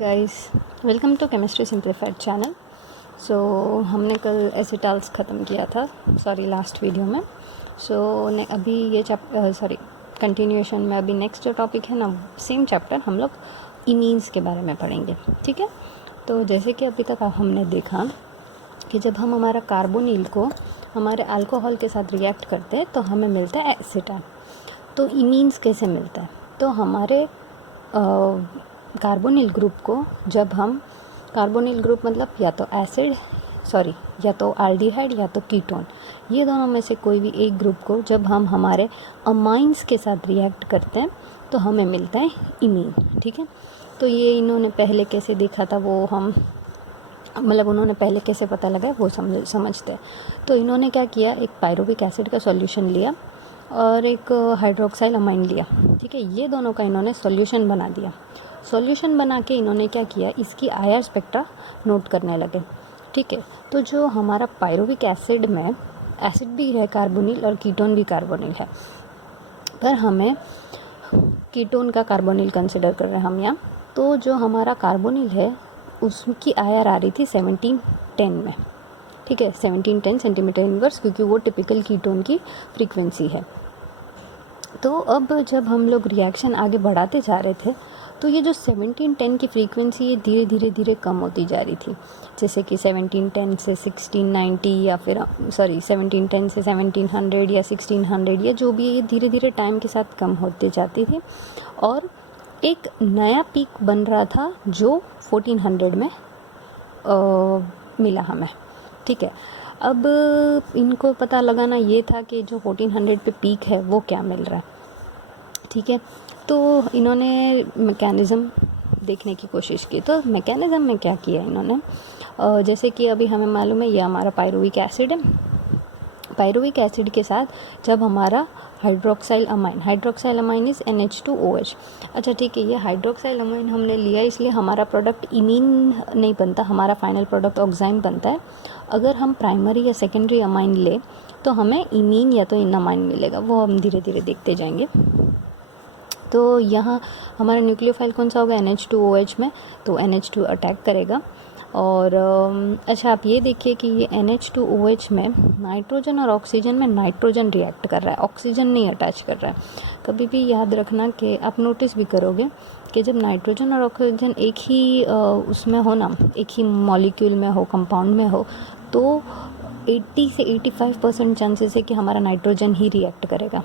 Guys, welcome to chemistry simplified channel. So हमने कल एसिटाल्स ख़त्म किया था, लास्ट वीडियो में। अभी ये कंटिन्यूएशन में अभी नेक्स्ट जो टॉपिक है ना, सेम चैप्टर हम लोग इमीन्स के बारे में पढ़ेंगे। ठीक है, तो जैसे कि अभी तक हमने देखा कि जब हम हमारा कार्बोनिल को हमारे अल्कोहल के साथ रिएक्ट करते हैं तो हमें मिलता है एसिटाल। तो इमीन्स कैसे मिलता है? तो हमारे कार्बोनिल ग्रुप को जब हम कार्बोनिल ग्रुप मतलब या तो या तो एल्डिहाइड या तो कीटोन, ये दोनों में से कोई भी एक ग्रुप को जब हम हमारे अमाइंस के साथ रिएक्ट करते हैं तो हमें मिलता है इमीन। ठीक है, तो ये इन्होंने पहले कैसे देखा था वो हम उन्होंने पहले कैसे पता लगा वो समझते हैं। तो इन्होंने क्या किया, एक पायरुविक एसिड का सॉल्यूशन लिया और एक हाइड्रोक्साइल अमाइन लिया। ठीक है, ये दोनों का इन्होंने सॉल्यूशन बना दिया। सॉल्यूशन बना के इन्होंने क्या किया, इसकी आईआर स्पेक्ट्रा नोट करने लगे। ठीक है, तो जो हमारा पायरुविक एसिड में एसिड भी है कार्बोनिल और कीटोन भी कार्बोनिल है, पर हमें कीटोन का कार्बोनिल कंसिडर कर रहे हैं हम यहाँ। तो जो हमारा कार्बोनिल है उसकी आईआर आ रही थी 1710 में। ठीक है, 1710 सेंटीमीटर इनवर्स, क्योंकि वो टिपिकल कीटोन की फ्रीक्वेंसी है। तो अब जब हम लोग रिएक्शन आगे बढ़ाते जा रहे थे तो ये जो 1710 की फ्रीक्वेंसी ये धीरे धीरे कम होती जा रही थी। जैसे कि 1710 से 1690 या फिर 1710 से 1700 या 1600 या जो भी, ये धीरे धीरे टाइम के साथ कम होते जाती थी और एक नया पीक बन रहा था जो 1400 में मिला हमें। ठीक है, अब इनको पता लगाना ये था कि जो 1400 पे पीक है वो क्या मिल रहा है। ठीक है, तो इन्होंने मैकेनिज़्म देखने की कोशिश की। तो मैकेनिज़्म में क्या किया इन्होंने, जैसे कि अभी हमें मालूम है ये हमारा पायरुविक एसिड है। पायरुविक एसिड के साथ जब हमारा हाइड्रोक्साइल अमाइन इज़ NH2OH। अच्छा ठीक है, ये हाइड्रोक्साइल अमाइन हमने लिया इसलिए हमारा प्रोडक्ट इमीन नहीं बनता, हमारा फाइनल प्रोडक्ट ऑक्साइन बनता है। अगर हम प्राइमरी या सेकेंडरी अमाइन ले तो हमें इमीन या तो इन अमाइन मिलेगा, वो हम धीरे धीरे देखते जाएंगे। तो यहाँ हमारा न्यूक्लियोफाइल कौन सा होगा, NH2OH में, तो NH2 अटैक करेगा। और अच्छा आप ये देखिए कि ये NH2OH में नाइट्रोजन और ऑक्सीजन में नाइट्रोजन रिएक्ट कर रहा है, ऑक्सीजन नहीं अटैच कर रहा है। कभी भी याद रखना कि आप नोटिस भी करोगे कि जब नाइट्रोजन और ऑक्सीजन एक ही उसमें हो ना, एक ही मॉलिक्यूल में हो, कंपाउंड में हो, तो 80 से 85% चांसेस है कि हमारा नाइट्रोजन ही रिएक्ट करेगा,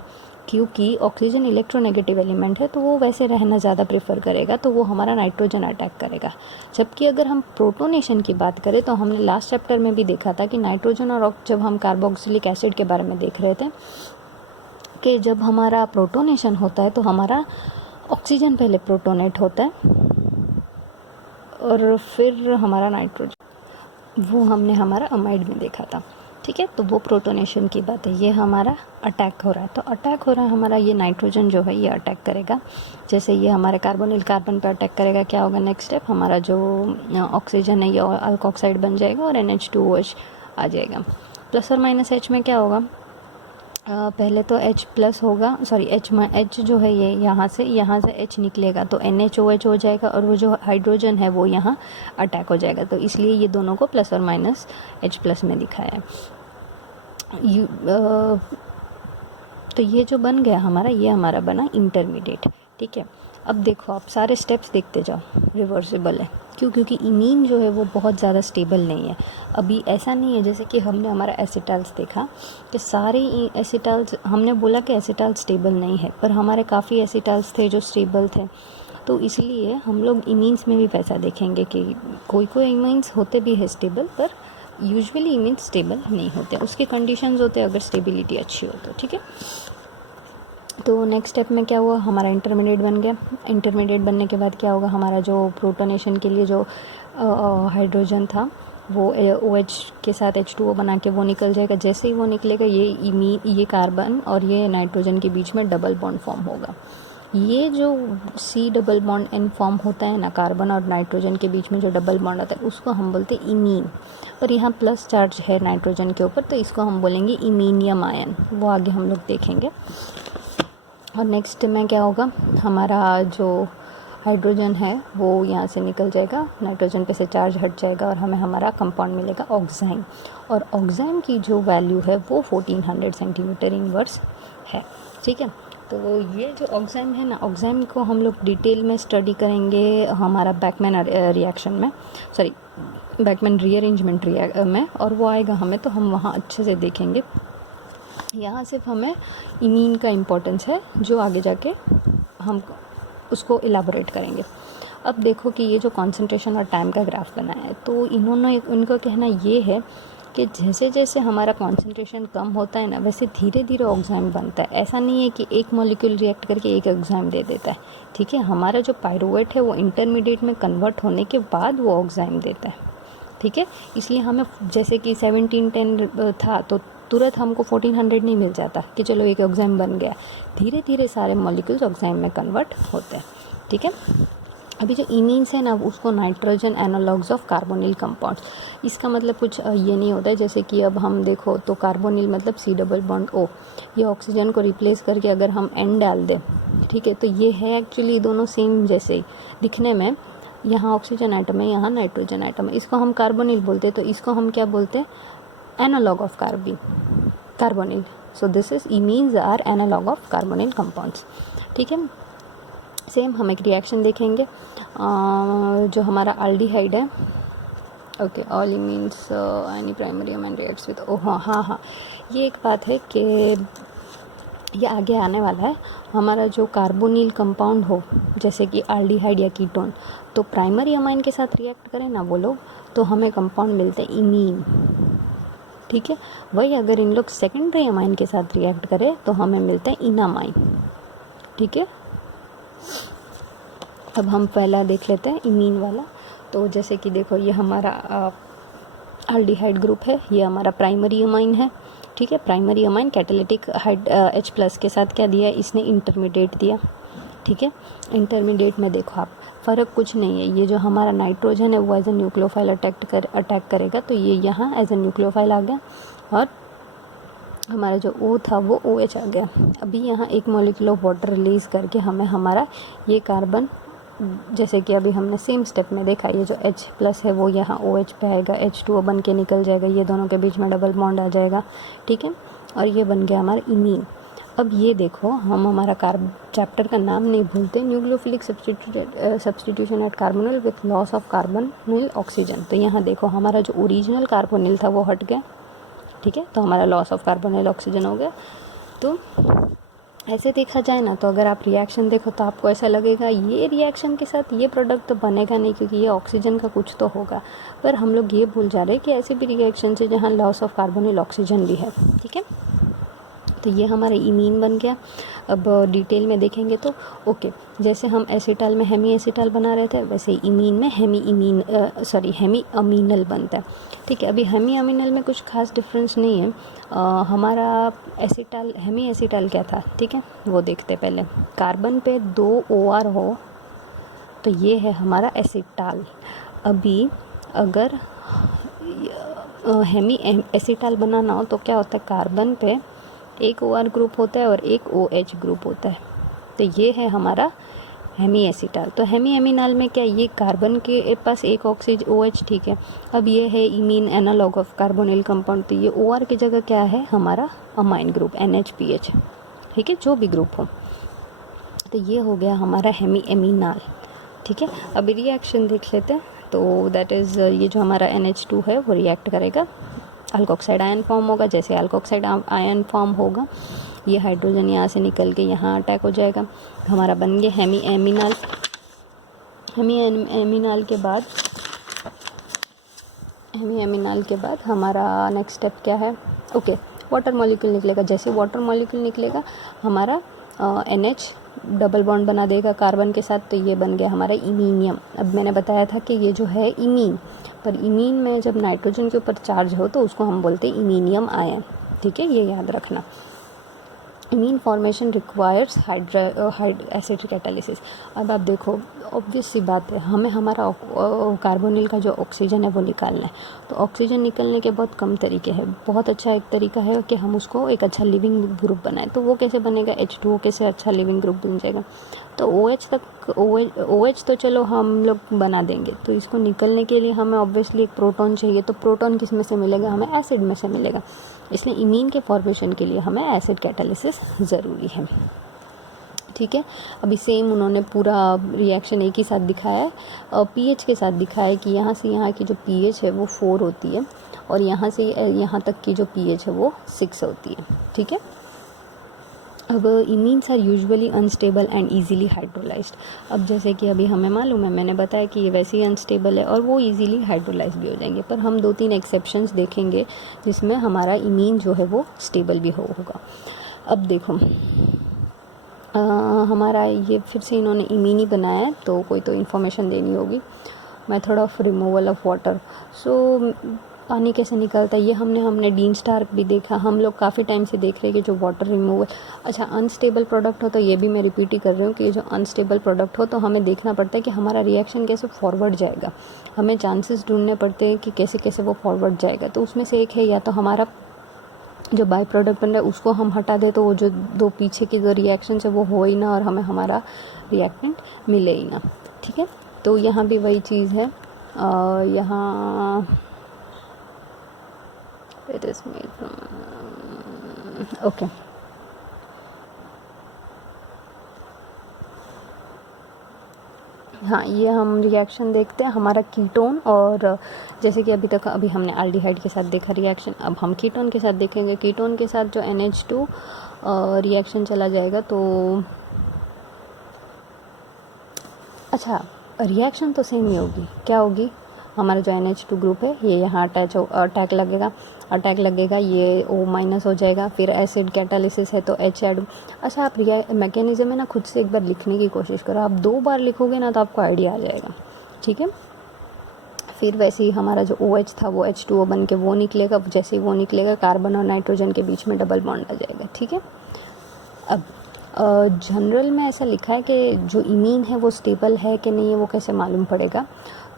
क्योंकि ऑक्सीजन इलेक्ट्रोनेगेटिव एलिमेंट है तो वो वैसे रहना ज़्यादा प्रेफर करेगा, तो वो हमारा नाइट्रोजन अटैक करेगा। जबकि अगर हम प्रोटोनेशन की बात करें तो हमने लास्ट चैप्टर में भी देखा था कि नाइट्रोजन और जब हम कार्बोक्सिलिक एसिड के बारे में देख रहे थे कि जब हमारा प्रोटोनेशन होता है तो हमारा ऑक्सीजन पहले प्रोटोनेट होता है और फिर हमारा नाइट्रोजन, वो हमने हमारा अमाइड में देखा था। ठीक है, तो वो प्रोटोनेशन की बात है। ये हमारा अटैक हो रहा है, तो अटैक हो रहा है हमारा, ये नाइट्रोजन जो है ये अटैक करेगा। जैसे ये हमारे कार्बोनिल कार्बन पे अटैक करेगा, क्या होगा नेक्स्ट स्टेप, हमारा जो ऑक्सीजन है ये अल्कोक्साइड बन जाएगा और NH2OH आ जाएगा। प्लस और माइनस H में क्या होगा, पहले तो H प्लस होगा, H जो है ये यहाँ से H निकलेगा तो NHOH हो जाएगा और वो जो हाइड्रोजन है वो यहाँ अटैक हो जाएगा। तो इसलिए ये दोनों को प्लस और माइनस H प्लस में दिखाया है। तो ये जो बन गया हमारा, ये हमारा बना इंटरमीडिएट। ठीक है, अब देखो आप सारे स्टेप्स देखते जाओ, रिवर्सिबल है। क्यों? क्योंकि इमीन जो है वो बहुत ज़्यादा स्टेबल नहीं है। अभी ऐसा नहीं है जैसे कि हमने हमारा एसिटाल्स देखा कि सारे एसिटाल्स, हमने बोला कि एसिटाल स्टेबल नहीं है, पर हमारे काफ़ी एसिटाल्स थे जो स्टेबल थे। तो इसलिए हम लोग इमीन्स में भी वैसा देखेंगे कि कोई इमीन्स होते भी है स्टेबल, पर यूजुअली इमीन्स स्टेबल नहीं होते, उसके कंडीशंस होते हैं अगर स्टेबिलिटी अच्छी हो तो। ठीक है, तो नेक्स्ट स्टेप में क्या हुआ, हमारा इंटरमीडिएट बन गया। इंटरमीडिएट बनने के बाद क्या होगा, हमारा जो प्रोटोनेशन के लिए जो हाइड्रोजन था वो OH के साथ H2O बना के वो निकल जाएगा। जैसे ही वो निकलेगा ये कार्बन और ये नाइट्रोजन के बीच में डबल बॉन्ड फॉर्म होगा। ये जो C double bond N form होता है ना, कार्बन और नाइट्रोजन के बीच में जो डबल बॉन्ड आता है उसको हम बोलते हैं इमीन। और यहाँ प्लस चार्ज है नाइट्रोजन के ऊपर तो इसको हम बोलेंगे इमीनियम आयन, वो आगे हम लोग देखेंगे। और नेक्स्ट में क्या होगा, हमारा जो हाइड्रोजन है वो यहाँ से निकल जाएगा, नाइट्रोजन पे से चार्ज हट जाएगा और हमें हमारा कंपाउंड मिलेगा ऑक्साइन। और ऑक्साइन की जो वैल्यू है वो 1400 सेंटीमीटर इनवर्स है। ठीक है, तो ये जो ऑक्साइन है ना, ऑक्साइन को हम लोग डिटेल में स्टडी करेंगे हमारा बैकमैन रिएक्शन में, सॉरी बैकमैन रीअरेंजमेंट में, और वो आएगा हमें तो हम वहाँ अच्छे से देखेंगे। यहाँ सिर्फ हमें इमीन का इम्पोर्टेंस है जो आगे जाके हम उसको इलाबोरेट करेंगे। अब देखो कि ये जो कॉन्सेंट्रेशन और टाइम का ग्राफ बनाया है, तो इन्होंने उनका कहना ये है कि जैसे जैसे हमारा कॉन्सेंट्रेशन कम होता है ना, वैसे धीरे धीरे ऑक्साइन बनता है। ऐसा नहीं है कि एक मॉलिक्यूल रिएक्ट करके एक ऑक्साइन दे देता है। ठीक है, हमारा जो पायरुवेट है वो इंटरमीडिएट में कन्वर्ट होने के बाद वो ऑक्साइन देता है। ठीक है, इसलिए हमें जैसे कि 1710 था तो तुरंत हमको 1400 नहीं मिल जाता कि चलो एक ऑक्साइन बन गया। धीरे धीरे सारे मॉलिक्यूल्स ऑक्साइन में कन्वर्ट होते हैं। ठीक है, अभी जो इमीन्स है ना, उसको nitrogen analogues of carbonyl compounds, इसका मतलब कुछ ये नहीं होता है। जैसे कि अब हम देखो तो कार्बोनिल मतलब C+O, ये ऑक्सीजन को रिप्लेस करके अगर हम N डाल दें, ठीक है, तो ये है एक्चुअली दोनों सेम जैसे ही दिखने में। यहाँ ऑक्सीजन आइटम है, यहाँ नाइट्रोजन आइटम है, इसको हम कार्बोनिल बोलते हैं, तो इसको हम क्या बोलते हैं, analogue of carbonyl. So this is imines are analogue of carbonyl compounds. ठीक है, सेम हम एक रिएक्शन देखेंगे जो हमारा अल्डिहाइड है। Okay, all imines any primary amine reacts with, हाँ, ये एक बात है कि ये आगे आने वाला है। हमारा जो कार्बोनिल कंपाउंड हो जैसे कि अल्डिहाइड या कीटोन, तो प्राइमरी अमाइन के साथ रिएक्ट करें ना वो लोग, तो हमें कंपाउंड मिलते हैं इमीन। ठीक है, वही अगर इन लोग सेकेंडरी अमाइन के साथ रिएक्ट करें तो हमें मिलता है इनामाइन। ठीक है, अब हम पहला देख लेते हैं इमीन वाला। तो जैसे कि देखो ये हमारा अल्डिहाइड ग्रुप है, ये हमारा प्राइमरी अमाइन है। ठीक है, प्राइमरी अमाइन कैटालिटिक H+ के साथ क्या दिया है इसने, इंटरमीडिएट दिया। ठीक है, इंटरमीडिएट में देखो आप फ़र्क कुछ नहीं है। ये जो हमारा नाइट्रोजन है वो एज ए न्यूक्लियोफाइल अटैक करेगा, तो ये यहाँ एज ए न्यूक्लियोफाइल आ गया, और हमारा जो O था वो OH आ गया। अभी यहाँ एक मॉलिक्यूल ऑफ वाटर रिलीज़ करके हमें हमारा ये कार्बन, जैसे कि अभी हमने सेम स्टेप में देखा, ये जो H+ है वो यहाँ OH पे आएगा, H2O बन के निकल जाएगा, ये दोनों के बीच में डबल बॉन्ड आ जाएगा। ठीक है, और ये बन गया हमारा इमीन। अब ये देखो हम हमारा चैप्टर का नाम नहीं भूलते, nucleophilic substitution at carbonyl with loss of carbonyl oxygen. तो यहाँ देखो हमारा जो ओरिजिनल कार्बोनिल था वो हट गया। ठीक है, तो हमारा लॉस ऑफ कार्बोनिल ऑक्सीजन हो गया। तो ऐसे देखा जाए ना, तो अगर आप रिएक्शन देखो तो आपको ऐसा लगेगा ये रिएक्शन के साथ ये प्रोडक्ट तो बनेगा नहीं क्योंकि ये ऑक्सीजन का कुछ तो होगा, पर हम लोग ये भूल जा रहे हैं कि ऐसे भी रिएक्शन है जहाँ लॉस ऑफ कार्बोनिल ऑक्सीजन भी है। ठीक है, तो ये हमारा इमीन बन गया। अब डिटेल में देखेंगे तो ओके, जैसे हम एसिटाल में हेमी एसिटाल बना रहे थे, वैसे इमीन में हेमी अमीनल बनता है। ठीक है, अभी हेमी अमीनल में कुछ खास डिफरेंस नहीं है। हमारा एसिटाल, हेमी एसिटाल क्या था, ठीक है वो देखते पहले। कार्बन पे 2 OR हो तो ये है हमारा एसिटाल। अभी अगर हेमी एसिटाल बनाना हो तो क्या होता है, कार्बन पे एक OR ग्रुप होता है और एक OH ग्रुप होता है, तो ये है हमारा हेमी एसिटाल। तो हेमी अमीनाल में क्या, ये कार्बन के पास एक ऑक्सीजन OH, ठीक है। अब ये है imine analogue of carbonyl compound, तो ये OR की जगह क्या है हमारा अमाइन ग्रुप NHPH, ठीक है, जो भी ग्रुप हो। तो ये हो गया हमारा हेमी अमीनाल। ठीक है, अभी रिएक्शन देख लेते हैं। तो दैट इज़ ये जो हमारा NH2 है वो रिएक्ट करेगा, अल्कोक्साइड आयन फॉर्म होगा। जैसे अल्कोक्साइड आयन फॉर्म होगा, ये हाइड्रोजन यहाँ से निकल के यहाँ अटैक हो जाएगा, हमारा बन गया हेमी अमीनाल। हेमी अमीनाल के बाद हमारा नेक्स्ट स्टेप क्या है, ओके, वाटर मॉलिक्यूल निकलेगा। जैसे वाटर मॉलिक्यूल निकलेगा हमारा NH डबल बॉन्ड बना देगा कार्बन के साथ, तो ये बन गया हमारा इमीनियम। अब मैंने बताया था कि ये जो है इमीन, पर इमीन में जब नाइट्रोजन के ऊपर चार्ज हो तो उसको हम बोलते हैं इमीनियम आयन। ठीक है, ये याद रखना। Imine formation requires acid catalysis. अब आप देखो ऑब्वियस सी बात है, हमें हमारा कार्बोनिल का जो ऑक्सीजन है वो निकालना है। तो ऑक्सीजन निकलने के बहुत कम तरीके हैं। बहुत अच्छा एक तरीका है कि हम उसको एक अच्छा लिविंग ग्रुप बनाएं। तो वो कैसे बनेगा, H2O कैसे अच्छा लिविंग ग्रुप बन जाएगा। तो OH तो चलो हम लोग बना देंगे। तो इसको निकलने के लिए हमें ऑब्वियसली एक प्रोटॉन चाहिए। तो प्रोटॉन किस में से मिलेगा, हमें एसिड में से मिलेगा। इसलिए इमीन के फॉर्मेशन के लिए हमें एसिड कैटालिसिस ज़रूरी है। ठीक है, अभी सेम उन्होंने पूरा रिएक्शन एक ही साथ दिखाया है, पीएच के साथ दिखाया है कि यहाँ से यहाँ की जो पीएच है वो 4 होती है और यहाँ से यहाँ तक की जो पीएच है वो 6 होती है। ठीक है, अब imines are usually unstable and easily hydrolysed. अब जैसे कि अभी हमें मालूम है, मैंने बताया कि ये वैसे ही अनस्टेबल है और वो इजीली हाइड्रोलाइज भी हो जाएंगे। पर हम 2-3 एक्सेप्शंस देखेंगे जिसमें हमारा इमीन जो है वो स्टेबल भी होगा। अब देखो हमारा ये फिर से इन्होंने इमीन ही बनाया है, तो कोई तो इन्फॉर्मेशन देनी होगी। Method of removal of water. So पानी कैसे निकलता है ये हमने डीन स्टार्क भी देखा। हम लोग काफ़ी टाइम से देख रहे हैं कि जो वाटर रिमूवल, अच्छा अनस्टेबल प्रोडक्ट हो तो ये भी मैं रिपीट ही कर रही हूँ कि जो अनस्टेबल प्रोडक्ट हो तो हमें देखना पड़ता है कि हमारा रिएक्शन कैसे फॉरवर्ड जाएगा। हमें चांसेस ढूंढने पड़ते हैं कि कैसे कैसे वो फॉरवर्ड जाएगा। तो उसमें से एक है या तो हमारा जो बाई प्रोडक्ट बन रहा है उसको हम हटा दे तो वो जो 2 पीछे की जो रिएक्शन है वो हो ही ना और हमें हमारा रिएक्टेंट मिले ही ना। ठीक है, तो यहाँ भी वही चीज़ है। यहाँ it is made from okay. हाँ, ये हम रिएक्शन देखते हैं हमारा कीटोन और जैसे कि अभी हमने एल्डिहाइड के साथ देखा रिएक्शन, अब हम कीटोन के साथ देखेंगे। कीटोन के साथ जो NH2 रिएक्शन चला जाएगा तो अच्छा रिएक्शन तो सेम ही होगी। क्या होगी, हमारा जो NH2 ग्रुप है ये यहाँ अटैक लगेगा, ये O- हो जाएगा, फिर एसिड कैटालिसिस है तो H ऐड। अच्छा आप मैकेनिज्म है ना खुद से एक बार लिखने की कोशिश करो। आप 2 बार लिखोगे ना तो आपको आइडिया आ जाएगा। ठीक है, फिर वैसे ही हमारा जो OH था वो H2O बन के वो निकलेगा। जैसे ही वो निकलेगा कार्बन और नाइट्रोजन के बीच में डबल बॉन्ड आ जाएगा। ठीक है, अब जनरल में ऐसा लिखा है कि जो इमीन है वो स्टेबल है कि नहीं है वो कैसे मालूम पड़ेगा।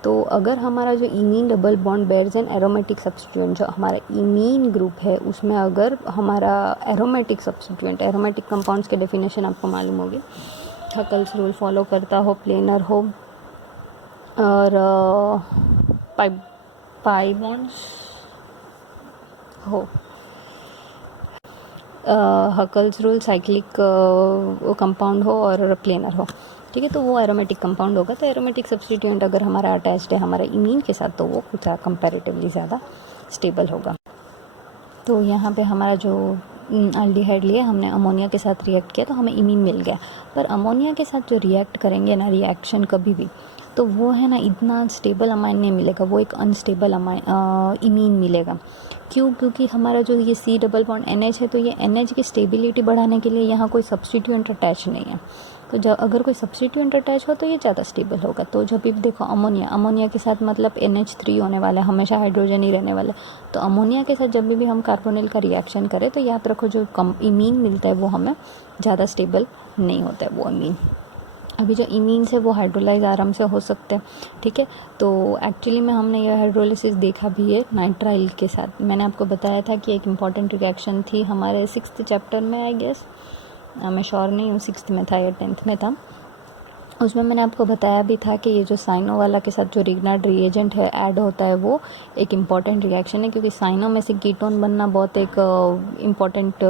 तो अगर हमारा जो imine double bond bears an aromatic substituent, जो हमारा इमीन ग्रुप है उसमें अगर हमारा एरोमेटिक सब्स्टिट्यूएंट, एरोमेटिक कंपाउंड्स के डेफिनेशन आपको मालूम होगी, हकल्स रूल फॉलो करता हो, प्लेनर हो और पाई बॉन्ड्स हो, हकल्स रूल साइक्लिक कंपाउंड हो और प्लेनर हो। ठीक है, तो वो एरोमेटिक कंपाउंड होगा। तो एरोमेटिक सब्स्टिट्यूएंट अगर हमारा अटैच्ड है हमारा इमीन के साथ तो वो कुछ कंपैरेटिवली ज़्यादा स्टेबल होगा। तो यहाँ पे हमारा जो एल्डिहाइड लिया हमने अमोनिया के साथ रिएक्ट किया तो हमें इमीन मिल गया। पर अमोनिया के साथ जो रिएक्ट करेंगे ना रिएक्शन कभी भी, तो वो है ना इतना स्टेबल अमाइन नहीं मिलेगा, वो एक अनस्टेबल इमीन मिलेगा। क्यों, क्योंकि हमारा जो ये C डबल बॉन्ड NH है तो ये NH की स्टेबिलिटी बढ़ाने के लिए यहाँ कोई सब्स्टिट्यूएंट अटैच नहीं है। तो जब अगर कोई सब्स्टिट्यूएंट अटैच हो तो ये ज़्यादा स्टेबल होगा। तो जब भी देखो अमोनिया के साथ मतलब NH3 होने वाला है, हमेशा हाइड्रोजन ही रहने वाला है। तो अमोनिया के साथ जब भी हम कार्बोनिल का रिएक्शन करें तो याद रखो जो इमीन मिलता है वो हमें ज़्यादा स्टेबल नहीं होता है वो इमीन। अभी जो इमीन्स है वो हाइड्रोलाइज आराम से हो सकते हैं। ठीक है, तो एक्चुअली में हमने ये हाइड्रोलिसिस देखा भी है नाइट्राइल के साथ। मैंने आपको बताया था कि एक इम्पॉर्टेंट रिएक्शन थी हमारे 6th चैप्टर में, आई गेस, मैं श्योर नहीं हूँ 6th में था या 10th में था। उसमें मैंने आपको बताया भी था कि ये जो साइनो वाला के साथ जो रिग्नार्ड रिएजेंट है ऐड होता है वो एक इम्पॉर्टेंट रिएक्शन है, क्योंकि साइनो में से कीटोन बनना बहुत एक इम्पॉर्टेंट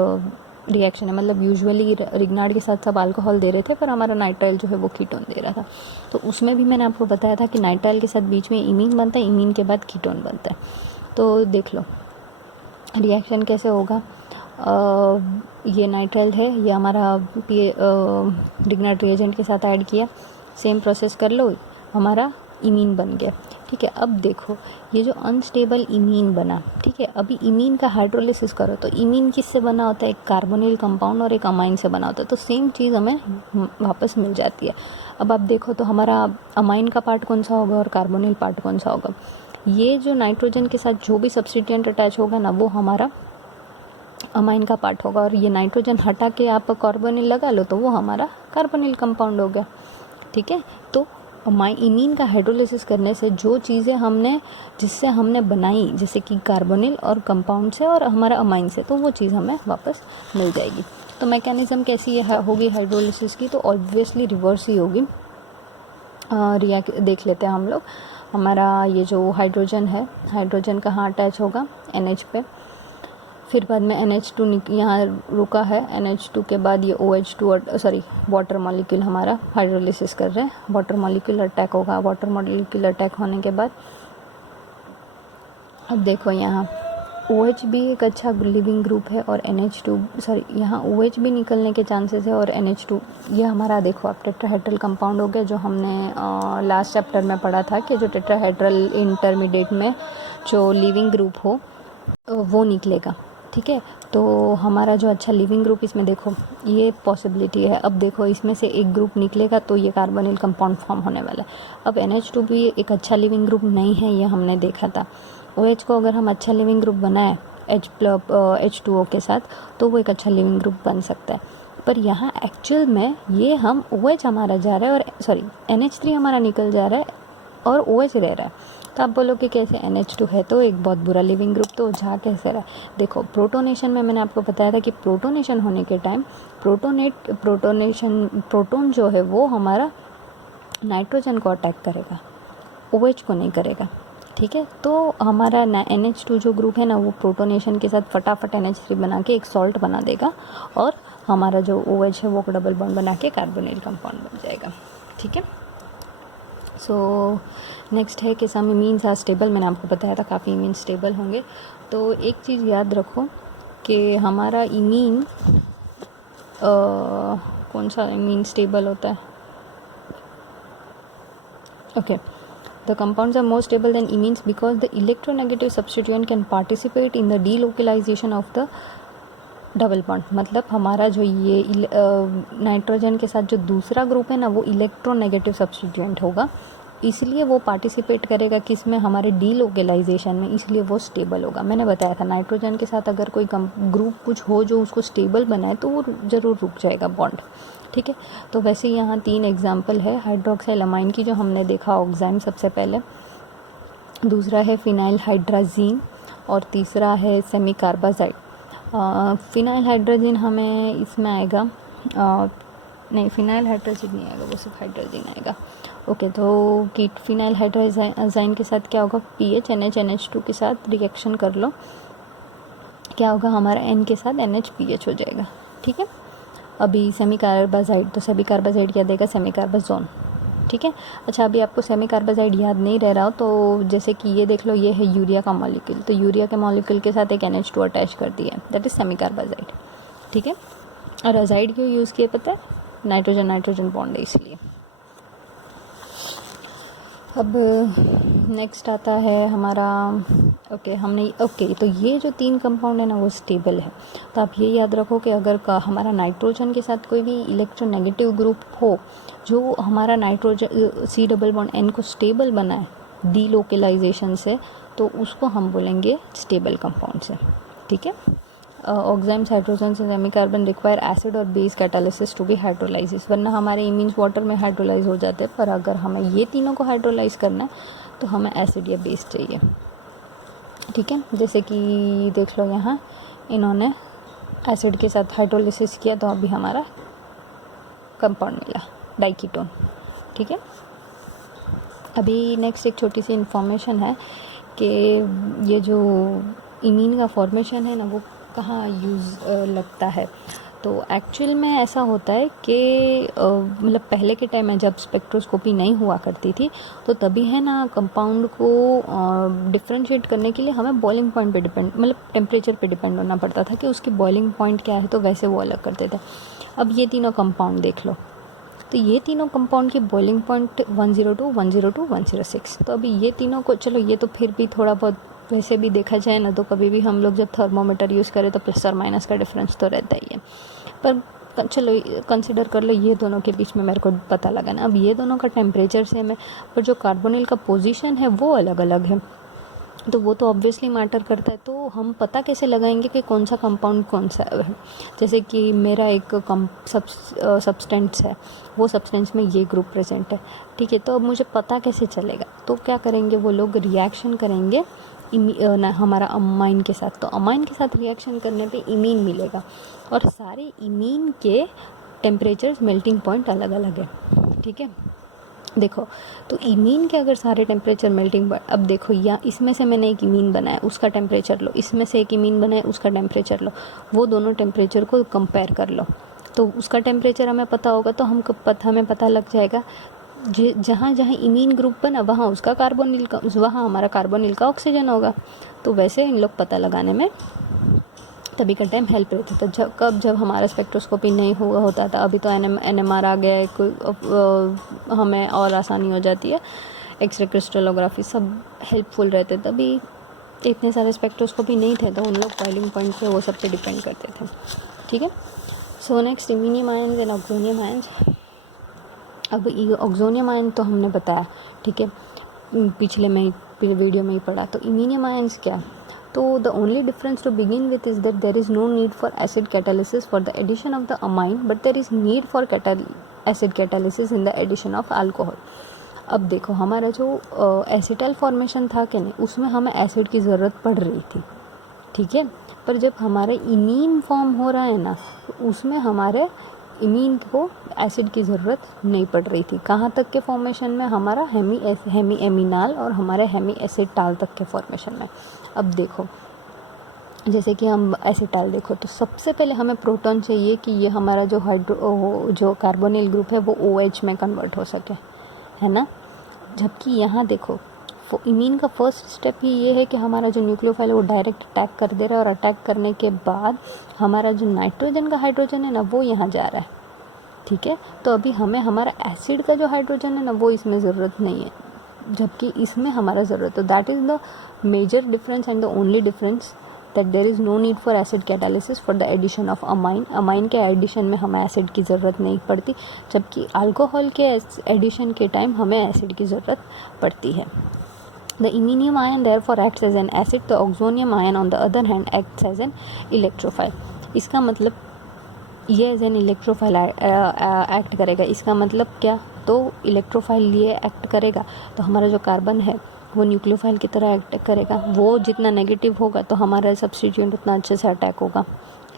रिएक्शन है। मतलब यूजुअली रिग्नार्ड के साथ सब अल्कोहल दे रहे थे पर हमारा नाइट्राइल जो है वो कीटोन दे रहा था। तो उसमें भी मैंने आपको बताया था कि नाइट्राइल के साथ बीच में इमीन बनता है, इमीन के बाद कीटोन बनता है। तो देख लो रिएक्शन कैसे होगा। ये नाइट्राइल है, ये हमारा रिग्नार्ड रिएजेंट के साथ ऐड किया, सेम प्रोसेस कर लो, हमारा इमीन बन गया। ठीक है, अब देखो ये जो अनस्टेबल इमीन बना, ठीक है, अभी इमीन का हाइड्रोलिसिस करो तो इमीन किससे बना होता है, एक कार्बोनिल कंपाउंड और एक अमाइन से बना होता है। तो सेम चीज़ हमें वापस मिल जाती है। अब आप देखो तो हमारा अमाइन का पार्ट कौन सा होगा और कार्बोनिल पार्ट कौन सा होगा। ये जो नाइट्रोजन के साथ जो भी सब्स्टिट्यूएंट अटैच होगा ना वो हमारा अमाइन का पार्ट होगा, और ये नाइट्रोजन हटा के आप कार्बोनिल लगा लो तो वो हमारा कार्बोनिल कंपाउंड हो गया। ठीक है, तो इमीन का हाइड्रोलिसिस करने से जो चीज़ें जिससे हमने बनाई, जैसे कि कार्बोनिल और कंपाउंड से और हमारा अमाइन से, तो वो चीज़ हमें वापस मिल जाएगी। तो मैकेनिज़्म कैसी होगी हाइड्रोलिसिस की, तो ऑब्वियसली रिवर्स ही होगी। देख लेते हैं हम लोग। हमारा ये जो हाइड्रोजन है, हाइड्रोजन कहाँ अटैच होगा, NH पे, फिर बाद में NH2 यहाँ रुका है, NH2 के बाद ये OH2 वाटर मॉलिक्यूल हमारा हाइड्रोलिसिस कर रहे हैं, वाटर मॉलिक्यूल अटैक होगा। वाटर मॉलिक्यूल अटैक होने के बाद अब देखो यहाँ OH भी एक अच्छा लिविंग ग्रुप है और यहाँ OH भी निकलने के चांसेस है और NH2, ये हमारा देखो आप टेट्राहेड्रल कंपाउंड हो गया, जो हमने लास्ट चैप्टर में पढ़ा था कि जो टेट्राहेड्रल इंटरमीडिएट में जो लिविंग ग्रुप हो वो निकलेगा। ठीक है, तो हमारा जो अच्छा लिविंग ग्रुप, इसमें देखो ये पॉसिबिलिटी है। अब देखो इसमें से एक ग्रुप निकलेगा तो ये कार्बोनिल कंपाउंड फॉर्म होने वाला है। अब NH2 भी एक अच्छा लिविंग ग्रुप नहीं है, ये हमने देखा था। OH को अगर हम अच्छा लिविंग ग्रुप बनाए H2O के साथ, तो वो एक अच्छा लिविंग ग्रुप बन सकता है। पर यहाँ एक्चुअल में ये हम OH हमारा जा रहा है और NH3 हमारा निकल जा रहा है और OH रह रहा है। तो आप बोलोगे कैसे, NH2 है तो एक बहुत बुरा लिविंग ग्रुप, तो जा कैसे रहा है। देखो प्रोटोनेशन में मैंने आपको बताया था कि प्रोटोनेशन होने के टाइम प्रोटोन जो है वो हमारा नाइट्रोजन को अटैक करेगा, OH को नहीं करेगा। ठीक है, तो हमारा NH2 जो ग्रुप है ना, वो प्रोटोनेशन के साथ फटाफट NH3 बना के एक सॉल्ट बना देगा और हमारा जो OH है वो डबल बॉन्ड बना के कार्बोनिल कंपाउंड बन जाएगा। ठीक है, सो नेक्स्ट है कि सम इमीन्स आर स्टेबल। मैंने आपको बताया था काफ़ी इमीन्स स्टेबल होंगे। तो एक चीज़ याद रखो कि हमारा इमीन कौन सा इमीन स्टेबल होता है। Okay, the compounds are more stable than imines because the electronegative substituent can participate in the delocalization of the double bond. मतलब हमारा जो ये नाइट्रोजन के साथ जो दूसरा ग्रुप है ना, वो इलेक्ट्रोनेगेटिव सब्स्टिट्यूएंट होगा, इसलिए वो पार्टिसिपेट करेगा किसमें, हमारे डीलोकेलाइजेशन में, इसलिए वो स्टेबल होगा। मैंने बताया था नाइट्रोजन के साथ अगर कोई ग्रुप कुछ हो जो उसको स्टेबल बनाए तो वो ज़रूर रुक जाएगा बॉन्ड। ठीक है, तो वैसे यहाँ 3 एग्जाम्पल है हाइड्रोक्साइल अमाइन की जो हमने देखा, ऑक्साइम सबसे पहले, दूसरा है फिनाइल हाइड्राजीन और तीसरा है सेमी कार्बाजाइड। फिनाइल हाइड्रोजीन हमें इसमें आएगा, नहीं फिनाइल हाइड्रोजीन नहीं आएगा, वो सिर्फ हाइड्रोजीन आएगा। ओके, तो कि फिनाइल हाइड्रोजाइन के साथ क्या होगा, PH NH2 के साथ रिएक्शन कर लो, क्या होगा, हमारा N के साथ NHPH हो जाएगा। ठीक है, अभी सेमी कार्बाजाइड, तो सेमी कार्बाजाइड क्या देगा, सेमी कार्बाजोन। ठीक है, अच्छा अभी आपको सेमी कार्बाजाइड याद नहीं रह रहा हो तो जैसे कि ये देख लो, ये है यूरिया का मॉलिक्यूल, तो यूरिया के मॉलिक्यूल के साथ एक NH2 अटैच कर दिया है, दैट इज़ सेमी कार्बाजाइड। ठीक है, और अजाइड क्यों यूज़ किए पता है, नाइट्रोजन बॉन्ड है इसलिए। अब नेक्स्ट आता है हमारा, तो ये जो 3 कंपाउंड है ना वो स्टेबल है। तो आप ये याद रखो कि अगर हमारा नाइट्रोजन के साथ कोई भी इलेक्ट्रोनेगेटिव ग्रुप हो जो हमारा nitrogen C double bond N को स्टेबल बनाए डीलोकेलाइजेशन से, तो उसको हम बोलेंगे स्टेबल कंपाउंड से। ठीक है, ऑक्साइम्स हाइड्रोजन से सेमी कार्बन रिक्वायर एसिड और base catalysis to be hydrolysis, वरना हमारे इमीन्स वाटर में हाइड्रोलाइज हो जाते हैं, पर अगर हमें ये तीनों को हाइड्रोलाइज करना है तो हमें एसिड या बेस चाहिए। ठीक है, जैसे कि देख लो यहाँ इन्होंने एसिड के साथ हाइड्रोलिसिस किया तो अभी हमारा कंपाउंड मिला डाइकीटोन। ठीक है, अभी नेक्स्ट एक छोटी सी इन्फॉर्मेशन है कि ये जो इमीन का फॉर्मेशन है ना वो कहाँ यूज़ लगता है। तो एक्चुअल में ऐसा होता है कि मतलब पहले के टाइम में जब स्पेक्ट्रोस्कोपी नहीं हुआ करती थी तो तभी है ना कंपाउंड को डिफ्रेंशिएट करने के लिए हमें बॉइलिंग पॉइंट पे डिपेंड, मतलब टेम्परेचर पे डिपेंड होना पड़ता था कि उसकी बॉइलिंग पॉइंट क्या है, तो वैसे वो अलग करते थे। अब ये तीनों कंपाउंड देख लो, तो ये तीनों कंपाउंड की बॉइलिंग पॉइंट 102, 102, 106। तो अभी ये तीनों को, चलो ये तो फिर भी थोड़ा बहुत वैसे भी देखा जाए ना तो कभी भी हम लोग जब थर्मोमीटर यूज़ करें तो प्लस और माइनस का डिफरेंस तो रहता ही है, पर चलो कंसिडर कर लो ये दोनों के बीच में मेरे को पता लगाना। अब ये दोनों का टेम्परेचर सेम है पर जो कार्बोनिल का पोजीशन है वो अलग अलग है। तो वो तो ऑब्वियसली मैटर करता है। तो हम पता कैसे लगाएंगे कि कौन सा कंपाउंड कौन सा है। जैसे कि मेरा एक सब्सटेंस है, वो सब्सटेंस में ये ग्रुप प्रेजेंट है, ठीक है। तो अब मुझे पता कैसे चलेगा, तो क्या करेंगे वो लोग, रिएक्शन करेंगे हमारा अमाइन के साथ। तो अमाइन के साथ रिएक्शन करने पे इमीन मिलेगा, और सारे इमीन के टेम्परेचर्स मेल्टिंग पॉइंट अलग अलग है, ठीक है। देखो, तो इमीन के अगर सारे टेम्परेचर मेल्टिंग पॉइंट, अब देखो या इसमें से मैंने एक इमीन बनाया, उसका टेम्परेचर लो, इसमें से एक इमीन बनाया, उसका टेम्परेचर लो, वो दोनों टेम्परेचर को कंपेयर कर लो, तो उसका टेम्परेचर हमें पता होगा, तो हमें पता लग जाएगा जहाँ जहाँ इमीन ग्रुप बना वहाँ उसका कार्बोनिल का, वहाँ हमारा कार्बोनिल का ऑक्सीजन होगा। तो वैसे इन लोग पता लगाने में तभी का टाइम हेल्प रहता था। जब हमारा स्पेक्ट्रोस्कोपी नहीं हुआ होता था, अभी तो NMR आ गया है, हमें और आसानी हो जाती है, एक्सरे क्रिस्टलोग्राफी सब हेल्पफुल रहते। तभी इतने सारे स्पेक्ट्रोस्कोपी नहीं थे, तो उन लोग बॉइलिंग पॉइंट पे वो सब पे डिपेंड करते थे, ठीक है। So next, iminium ions and oxonium ions. अब ऑक्सोनियम आयन तो हमने बताया, ठीक है, पिछले वीडियो में ही पढ़ा। तो इमीनियम आयंस क्या है, तो the only difference to begin with is that there is no need for acid catalysis for the addition of the amine, but there is need for acid catalysis in the addition of alcohol. अब देखो, हमारा जो acetyl formation था कि नहीं, उसमें हमें acid की ज़रूरत पड़ रही थी, ठीक है। पर जब हमारे इमीन फॉर्म हो रहा है ना, तो उसमें हमारे इमीन को एसिड की ज़रूरत नहीं पड़ रही थी। कहाँ तक के फॉर्मेशन में, हमारा हेमी एमिनाल और हमारे हेमी एसिटाल तक के फॉर्मेशन में। अब देखो, जैसे कि हम एसिटाल देखो, तो सबसे पहले हमें प्रोटॉन चाहिए कि ये हमारा जो कार्बोनिल ग्रुप है वो OH में कन्वर्ट हो सके, है ना। जबकि यहाँ देखो, इमीन का फर्स्ट स्टेप ही ये है कि हमारा जो न्यूक्लियोफाइल है वो डायरेक्ट अटैक कर दे रहा है, और अटैक करने के बाद हमारा जो नाइट्रोजन का हाइड्रोजन है ना, वो यहाँ जा रहा है, ठीक है। तो अभी हमें हमारा एसिड का जो हाइड्रोजन है ना, वो इसमें ज़रूरत नहीं है, जबकि इसमें हमारा ज़रूरत। तो that is the major difference and the only difference, that there is no need for acid catalysis for the addition of amine. Amine के एडिशन में हमें एसिड की ज़रूरत नहीं पड़ती, जबकि अल्कोहल के एडिशन के टाइम हमें एसिड की ज़रूरत पड़ती है। The iminium ion therefore acts as an acid. The oxonium ion on the other hand acts as an electrophile. इसका मतलब ये एज एन इलेक्ट्रोफाइल एक्ट करेगा। इसका मतलब क्या, तो इलेक्ट्रोफाइल ये एक्ट करेगा, तो हमारा जो कार्बन है वो न्यूक्लियोफाइल की तरह एक्ट करेगा। वो जितना नेगेटिव होगा तो हमारा सब्स्टिट्यूएंट उतना अच्छे से अटैक होगा,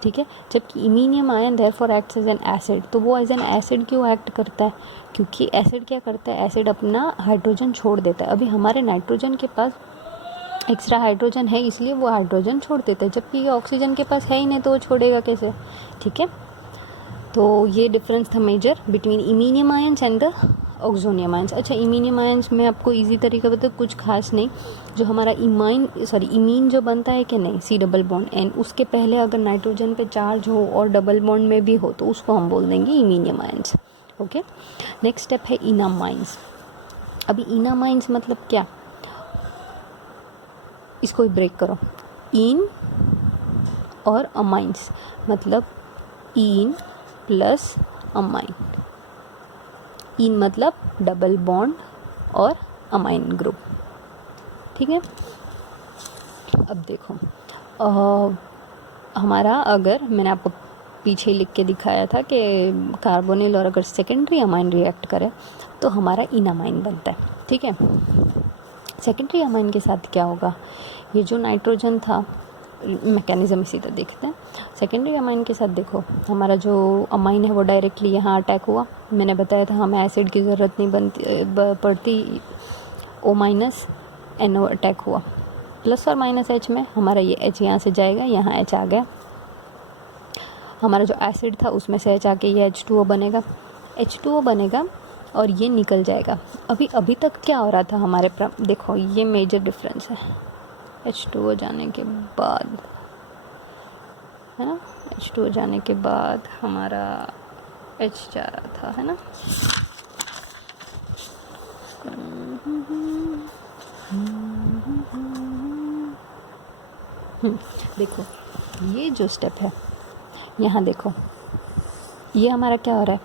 ठीक है। जबकि iminium ion therefore acts as an acid, तो वो एज एन एसिड क्यों एक्ट करता है, क्योंकि एसिड क्या करता है, एसिड अपना हाइड्रोजन छोड़ देता है। अभी हमारे नाइट्रोजन के पास एक्स्ट्रा हाइड्रोजन है, इसलिए वो हाइड्रोजन छोड़ देता है, जबकि ये ऑक्सीजन के पास है ही नहीं, तो वो छोड़ेगा कैसे, ठीक है। तो ये डिफरेंस था major between iminium ions and the oxonium ions. अच्छा, इमीनियम आयंस में आपको इजी तरीका बता, कुछ खास नहीं। जो हमारा इमीन जो बनता है कि नहीं, C डबल बॉन्ड N, उसके पहले अगर नाइट्रोजन पे चार्ज हो और डबल बॉन्ड में भी हो, तो उसको हम बोल देंगे iminium ions, okay. Next step है इनामाइंस। अभी इनामाइंस मतलब क्या, इसको ब्रेक करो, इन और अमाइंस, मतलब इन प्लस अमाइन। इन मतलब डबल बॉन्ड और अमाइन ग्रुप, ठीक है। अब देखो, हमारा, अगर मैंने आपको पीछे लिख के दिखाया था कि कार्बोनिल और अगर सेकेंडरी अमाइन रिएक्ट करे तो हमारा इनामाइन बनता है, ठीक है। सेकेंडरी अमाइन के साथ क्या होगा, ये जो नाइट्रोजन था, मैकेनिज़्म इसी तरह देखते हैं। सेकेंडरी अमाइन के साथ देखो, हमारा जो अमाइन है वो डायरेक्टली यहाँ अटैक हुआ। मैंने बताया था हमें एसिड की ज़रूरत नहीं पड़ती, O- NO अटैक हुआ, प्लस और माइनस H में हमारा ये H यहाँ से जाएगा, यहाँ H आ गया। हमारा जो एसिड था उसमें से H आके ये H2O बनेगा और ये निकल जाएगा। अभी तक क्या हो रहा था हमारे देखो, ये मेजर डिफरेंस है। H2O जाने के बाद, है ना, H2O जाने के बाद हमारा H जा रहा था, है ना। देखो, ये जो स्टेप है, यहाँ देखो, ये हमारा क्या हो रहा है,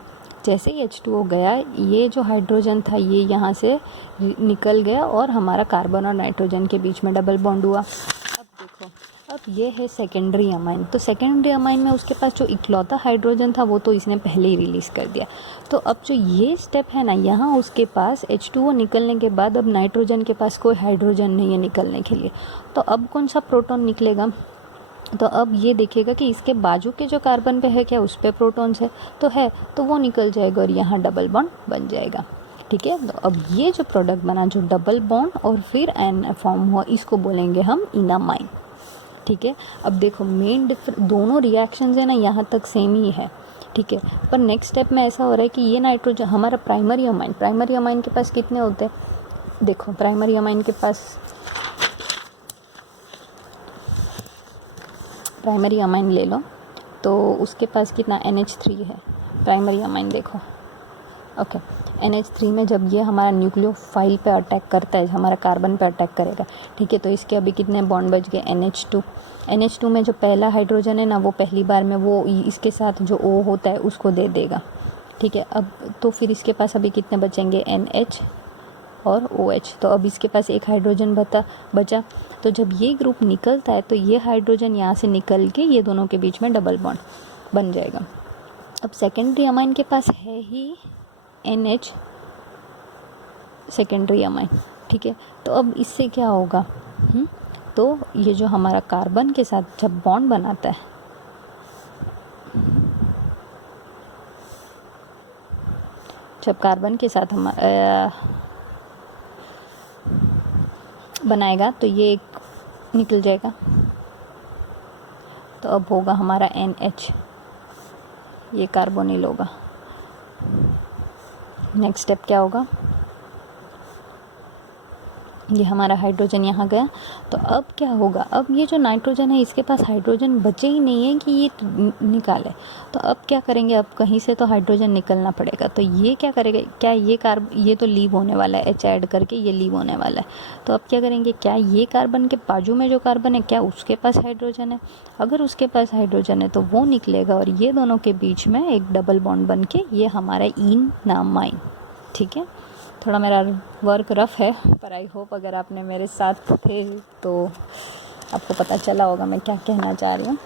जैसे ही H2O गया, ये जो हाइड्रोजन था ये यहाँ से निकल गया और हमारा कार्बन और नाइट्रोजन के बीच में डबल बॉन्ड हुआ। अब देखो, अब ये है सेकेंडरी अमाइन। तो सेकेंडरी अमाइन में उसके पास जो इकलौता हाइड्रोजन था वो तो इसने पहले ही रिलीज़ कर दिया। तो अब जो ये स्टेप है ना, यहाँ उसके पास H2O निकलने के बाद अब नाइट्रोजन के पास कोई हाइड्रोजन नहीं है निकलने के लिए। तो अब कौन सा प्रोटॉन निकलेगा? तो अब ये देखेगा कि इसके बाजू के जो कार्बन पे है क्या उस पर प्रोटॉन्स है, तो वो निकल जाएगा और यहाँ डबल बॉन्ड बन जाएगा। ठीक है, तो अब ये जो प्रोडक्ट बना जो डबल बॉन्ड और फिर एन फॉर्म हुआ, इसको बोलेंगे हम इनामाइन। ठीक है, अब देखो मेन दोनों रिएक्शंस है ना यहाँ तक सेम ही है। ठीक है, पर नेक्स्ट स्टेप में ऐसा हो रहा है कि ये नाइट्रोजन हमारा प्राइमरी अमाइन के पास कितने होते हैं? देखो प्राइमरी अमाइन के पास प्राइमरी अमाइन ले लो तो उसके पास कितना NH3 है प्राइमरी अमाइन। देखो ओके, NH3 में जब ये हमारा न्यूक्लियोफाइल पे अटैक करता है, हमारा कार्बन पे अटैक करेगा, ठीक है, तो इसके अभी कितने बॉन्ड बच गए? NH2 में जो पहला हाइड्रोजन है ना वो पहली बार में वो इसके साथ जो O होता है उसको दे देगा। ठीक है, अब तो फिर इसके पास अभी कितने बचेंगे? NH और OH। तो अब इसके पास एक हाइड्रोजन बचा। तो जब ये ग्रुप निकलता है तो ये हाइड्रोजन यहाँ से निकल के ये दोनों के बीच में डबल बॉन्ड बन जाएगा। अब सेकेंडरी अमाइन के पास है ही NH सेकेंडरी अमाइन। ठीक है, तो अब इससे क्या होगा? तो ये जो हमारा कार्बन के साथ जब बॉन्ड बनाता है, जब कार्बन के साथ हमारा बनाएगा तो ये एक निकल जाएगा। तो अब होगा हमारा NH, ये कार्बोनिल होगा। नेक्स्ट स्टेप क्या होगा? ये हमारा हाइड्रोजन यहाँ गया। तो अब क्या होगा? अब ये जो नाइट्रोजन है इसके पास हाइड्रोजन बचे ही नहीं है कि ये निकाले। तो अब क्या करेंगे? अब कहीं से तो हाइड्रोजन निकलना पड़ेगा। तो ये क्या करेगा? क्या ये तो लीव होने वाला है, H ऐड करके ये लीव होने वाला है। तो अब क्या करेंगे? क्या ये कार्बन के बाजू में जो कार्बन है क्या उसके पास हाइड्रोजन है? अगर उसके पास हाइड्रोजन है तो वो निकलेगा और ये दोनों के बीच में एक डबल बॉन्ड बन के ये हमारा इनामाइन। ठीक है, थोड़ा मेरा वर्क रफ़ है पर आई होप अगर आपने मेरे साथ थे तो आपको पता चला होगा मैं क्या कहना चाह रही हूँ।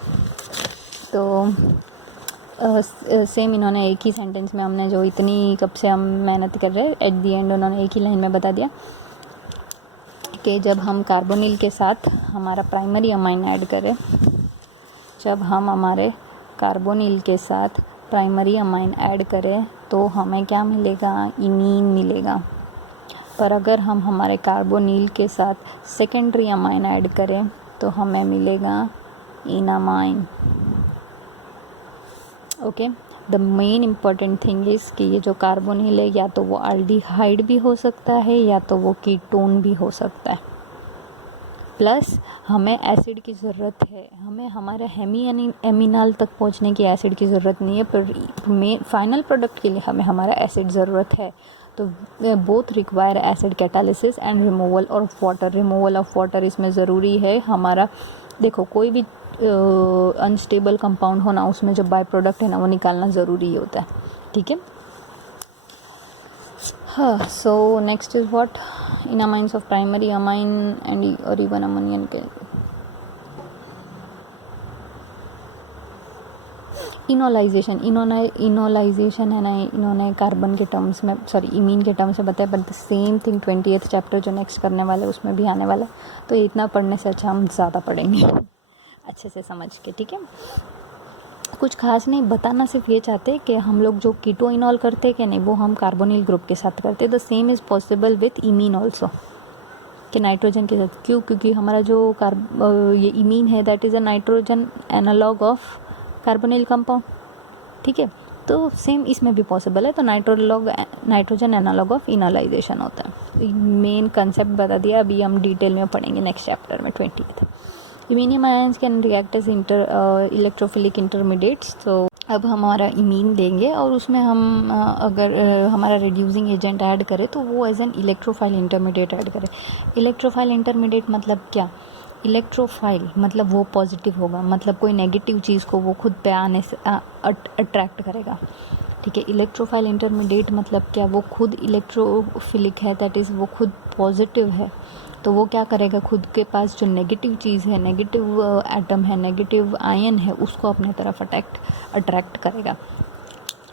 तो सेम इन्होंने एक ही सेंटेंस में हमने जो इतनी कब से हम मेहनत कर रहे हैं एट दी एंड उन्होंने एक ही लाइन में बता दिया कि जब हम कार्बोनिल के साथ हमारा प्राइमरी अमाइन ऐड करें, जब हम हमारे कार्बोनिल के साथ प्राइमरी अमाइन ऐड करें तो हमें क्या मिलेगा? इमीन मिलेगा। पर अगर हम हमारे कार्बोनिल के साथ सेकेंडरी अमाइन ऐड करें तो हमें मिलेगा enamine. Okay, the main important thing is कि ये जो कार्बोनिल है या तो वो एल्डिहाइड भी हो सकता है या तो वो कीटोन भी हो सकता है। प्लस हमें एसिड की ज़रूरत है, हमें हमारे एमिनॉल तक पहुंचने की एसिड की ज़रूरत नहीं है, पर फाइनल प्रोडक्ट के लिए हमें हमारा एसिड ज़रूरत है। तो both require acid catalysis and removal of water. Removal of water इसमें ज़रूरी है हमारा। देखो कोई भी अनस्टेबल कंपाउंड होना उसमें जब बाय प्रोडक्ट है ना वो निकालना ज़रूरी होता है। ठीक है, हाँ, so next is what? Enamines of primary amine and और इवन अमोनियन के इनोलाइजेशन है ना, इन्होंने कार्बन के टर्म्स में इमीन के टर्म्स में बताया, but the same thing 20th chapter जो नेक्स्ट करने वाले उसमें भी आने वाला है। तो इतना पढ़ने से अच्छा हम ज़्यादा पढ़ेंगे अच्छे से समझ के। ठीक है, कुछ खास नहीं, बताना सिर्फ ये चाहते हैं कि हम लोग जो कीटो इनॉल करते हैं कि नहीं वो हम कार्बोनिल ग्रुप के साथ करते हैं। The same is possible with imine also, कि नाइट्रोजन के साथ। क्यों? क्योंकि हमारा जो ये इमीन है that is a nitrogen analogue of carbonyl compound. ठीक है, तो सेम इसमें भी पॉसिबल है। तो नाइट्रोजन एनालॉग ऑफ इनोलाइजेशन होता है। मेन कंसेप्ट बता दिया, अभी हम डिटेल में पढ़ेंगे नेक्स्ट चैप्टर में 20th। Iminium ions can react as electrophilic intermediates. तो अब हमारा इमीन देंगे और उसमें हम अगर हमारा रिड्यूसिंग एजेंट ऐड करें तो वो as an electrophile intermediate add करें। इलेक्ट्रोफाइल इंटरमीडिएट मतलब क्या? इलेक्ट्रोफाइल मतलब वो पॉजिटिव होगा, मतलब कोई नेगेटिव चीज़ को वो खुद पे आने से अट्रैक्ट करेगा। ठीक है। इलेक्ट्रोफाइल इंटरमीडिएट मतलब क्या, वो खुद इलेक्ट्रोफिलिक है, दैट इज़ वो खुद पॉजिटिव है, तो वो क्या करेगा, खुद के पास जो नेगेटिव चीज़ है, नेगेटिव एटम है, नेगेटिव आयन है, उसको अपने तरफ अट्रैक्ट करेगा।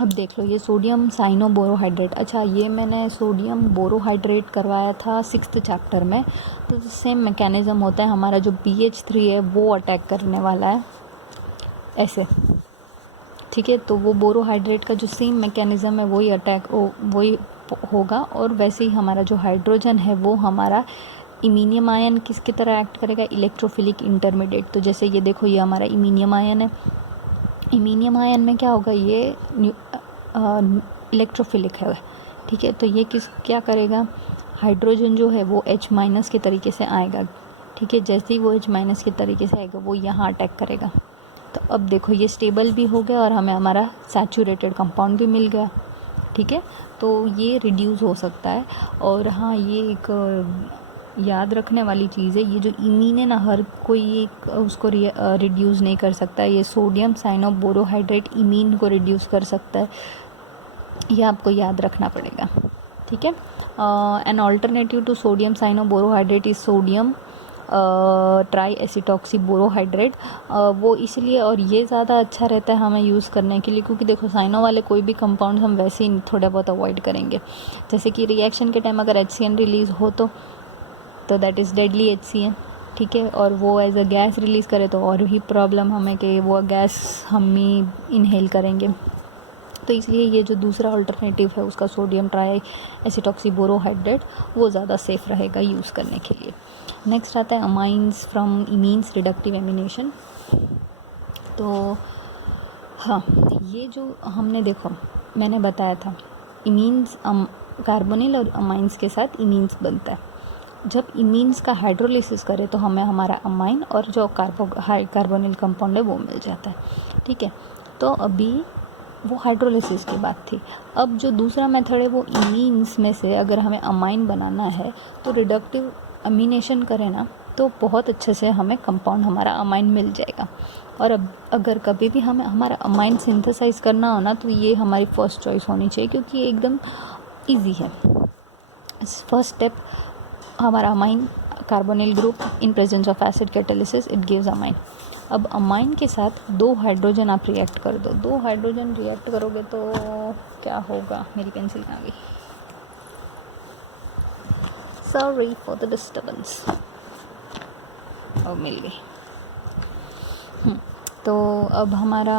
अब देख लो ये सोडियम साइनोबोरोहाइड्रेट, अच्छा ये मैंने सोडियम बोरोहाइड्रेट करवाया था 6th चैप्टर में, तो सेम मैकेनिज़्म होता है, हमारा जो BH3 है वो अटैक करने वाला है ऐसे, ठीक है। तो वो बोरोहाइड्रेट का जो सेम मैकेनिज़्म है वही होगा, और वैसे ही हमारा जो हाइड्रोजन है वो हमारा इमीनियम आयन किसकी तरह एक्ट करेगा, इलेक्ट्रोफिलिक इंटरमीडिएट। तो जैसे ये देखो ये हमारा इमीनियम आयन है, इमीनियम आयन में क्या होगा, ये इलेक्ट्रोफिलिक है, ठीक है। तो ये क्या करेगा, हाइड्रोजन जो है वो H- के तरीके से आएगा, ठीक है। जैसे ही वो H- के तरीके से आएगा वो यहाँ अटैक करेगा। तो अब देखो ये स्टेबल भी हो गया और हमें हमारा सैचुरेटेड कंपाउंड भी मिल गया, ठीक है। तो ये रिड्यूस हो सकता है। और हाँ, ये एक याद रखने वाली चीज़ है, ये जो इमीन है ना, हर कोई उसको रिड्यूस नहीं कर सकता। ये सोडियम साइनोबोरोहाइड्रेट इमीन को रिड्यूस कर सकता है, ये आपको याद रखना पड़ेगा, ठीक है। An alternative to sodium cyanoborohydride is sodium tri acetoxy borohydride. वो इसलिए, और ये ज़्यादा अच्छा रहता है हमें यूज़ करने के लिए, क्योंकि देखो साइनो वाले कोई भी कंपाउंड हम वैसे ही थोड़ा बहुत अवॉइड करेंगे। जैसे कि रिएक्शन के टाइम अगर HCN रिलीज़ हो तो दैट इज़ डेडली HCN, ठीक है। और वो एज अ गैस रिलीज़ करे तो और भी प्रॉब्लम हमें, कि वो गैस हम ही इनहेल करेंगे। तो इसलिए ये जो दूसरा अल्टरनेटिव है उसका सोडियम ट्राई एसिटॉक्सी बोरोहाइड्रेट, वो ज़्यादा सेफ़ रहेगा यूज़ करने के लिए। नेक्स्ट आता है अमाइंस फ्रॉम इमीन्स रिडक्टिव एमिनेशन। तो हाँ, ये जो हमने देखो मैंने बताया था, इमीन्स कार्बोनिल और अमाइंस के साथ इमीन्स बनता है। जब इमीन्स का हाइड्रोलिसिस करें तो हमें हमारा अमाइन और जो कार्बोनिल कंपाउंड है वो मिल जाता है, ठीक है। तो अभी वो हाइड्रोलिसिस की बात थी। अब जो दूसरा मेथड है वो इमीन्स में से अगर हमें अमाइन बनाना है तो रिडक्टिव अमीनेशन करें ना, तो बहुत अच्छे से हमें कंपाउंड हमारा अमाइन मिल जाएगा। और अब अगर कभी भी हमें हमारा अमाइन सिंथेसाइज करना हो ना, तो ये हमारी फर्स्ट चॉइस होनी चाहिए, क्योंकि ये एकदम ईजी है। फर्स्ट स्टेप हमारा amine carbonyl group in presence of acid catalysis it gives amine. अब अमाइन के साथ 2 हाइड्रोजन आप रिएक्ट कर दो, 2 हाइड्रोजन रिएक्ट करोगे तो क्या होगा, मेरी पेंसिल कहाँ गई, सॉरी फॉर द डिस्टर्बेंस, अब मिल गई। तो अब हमारा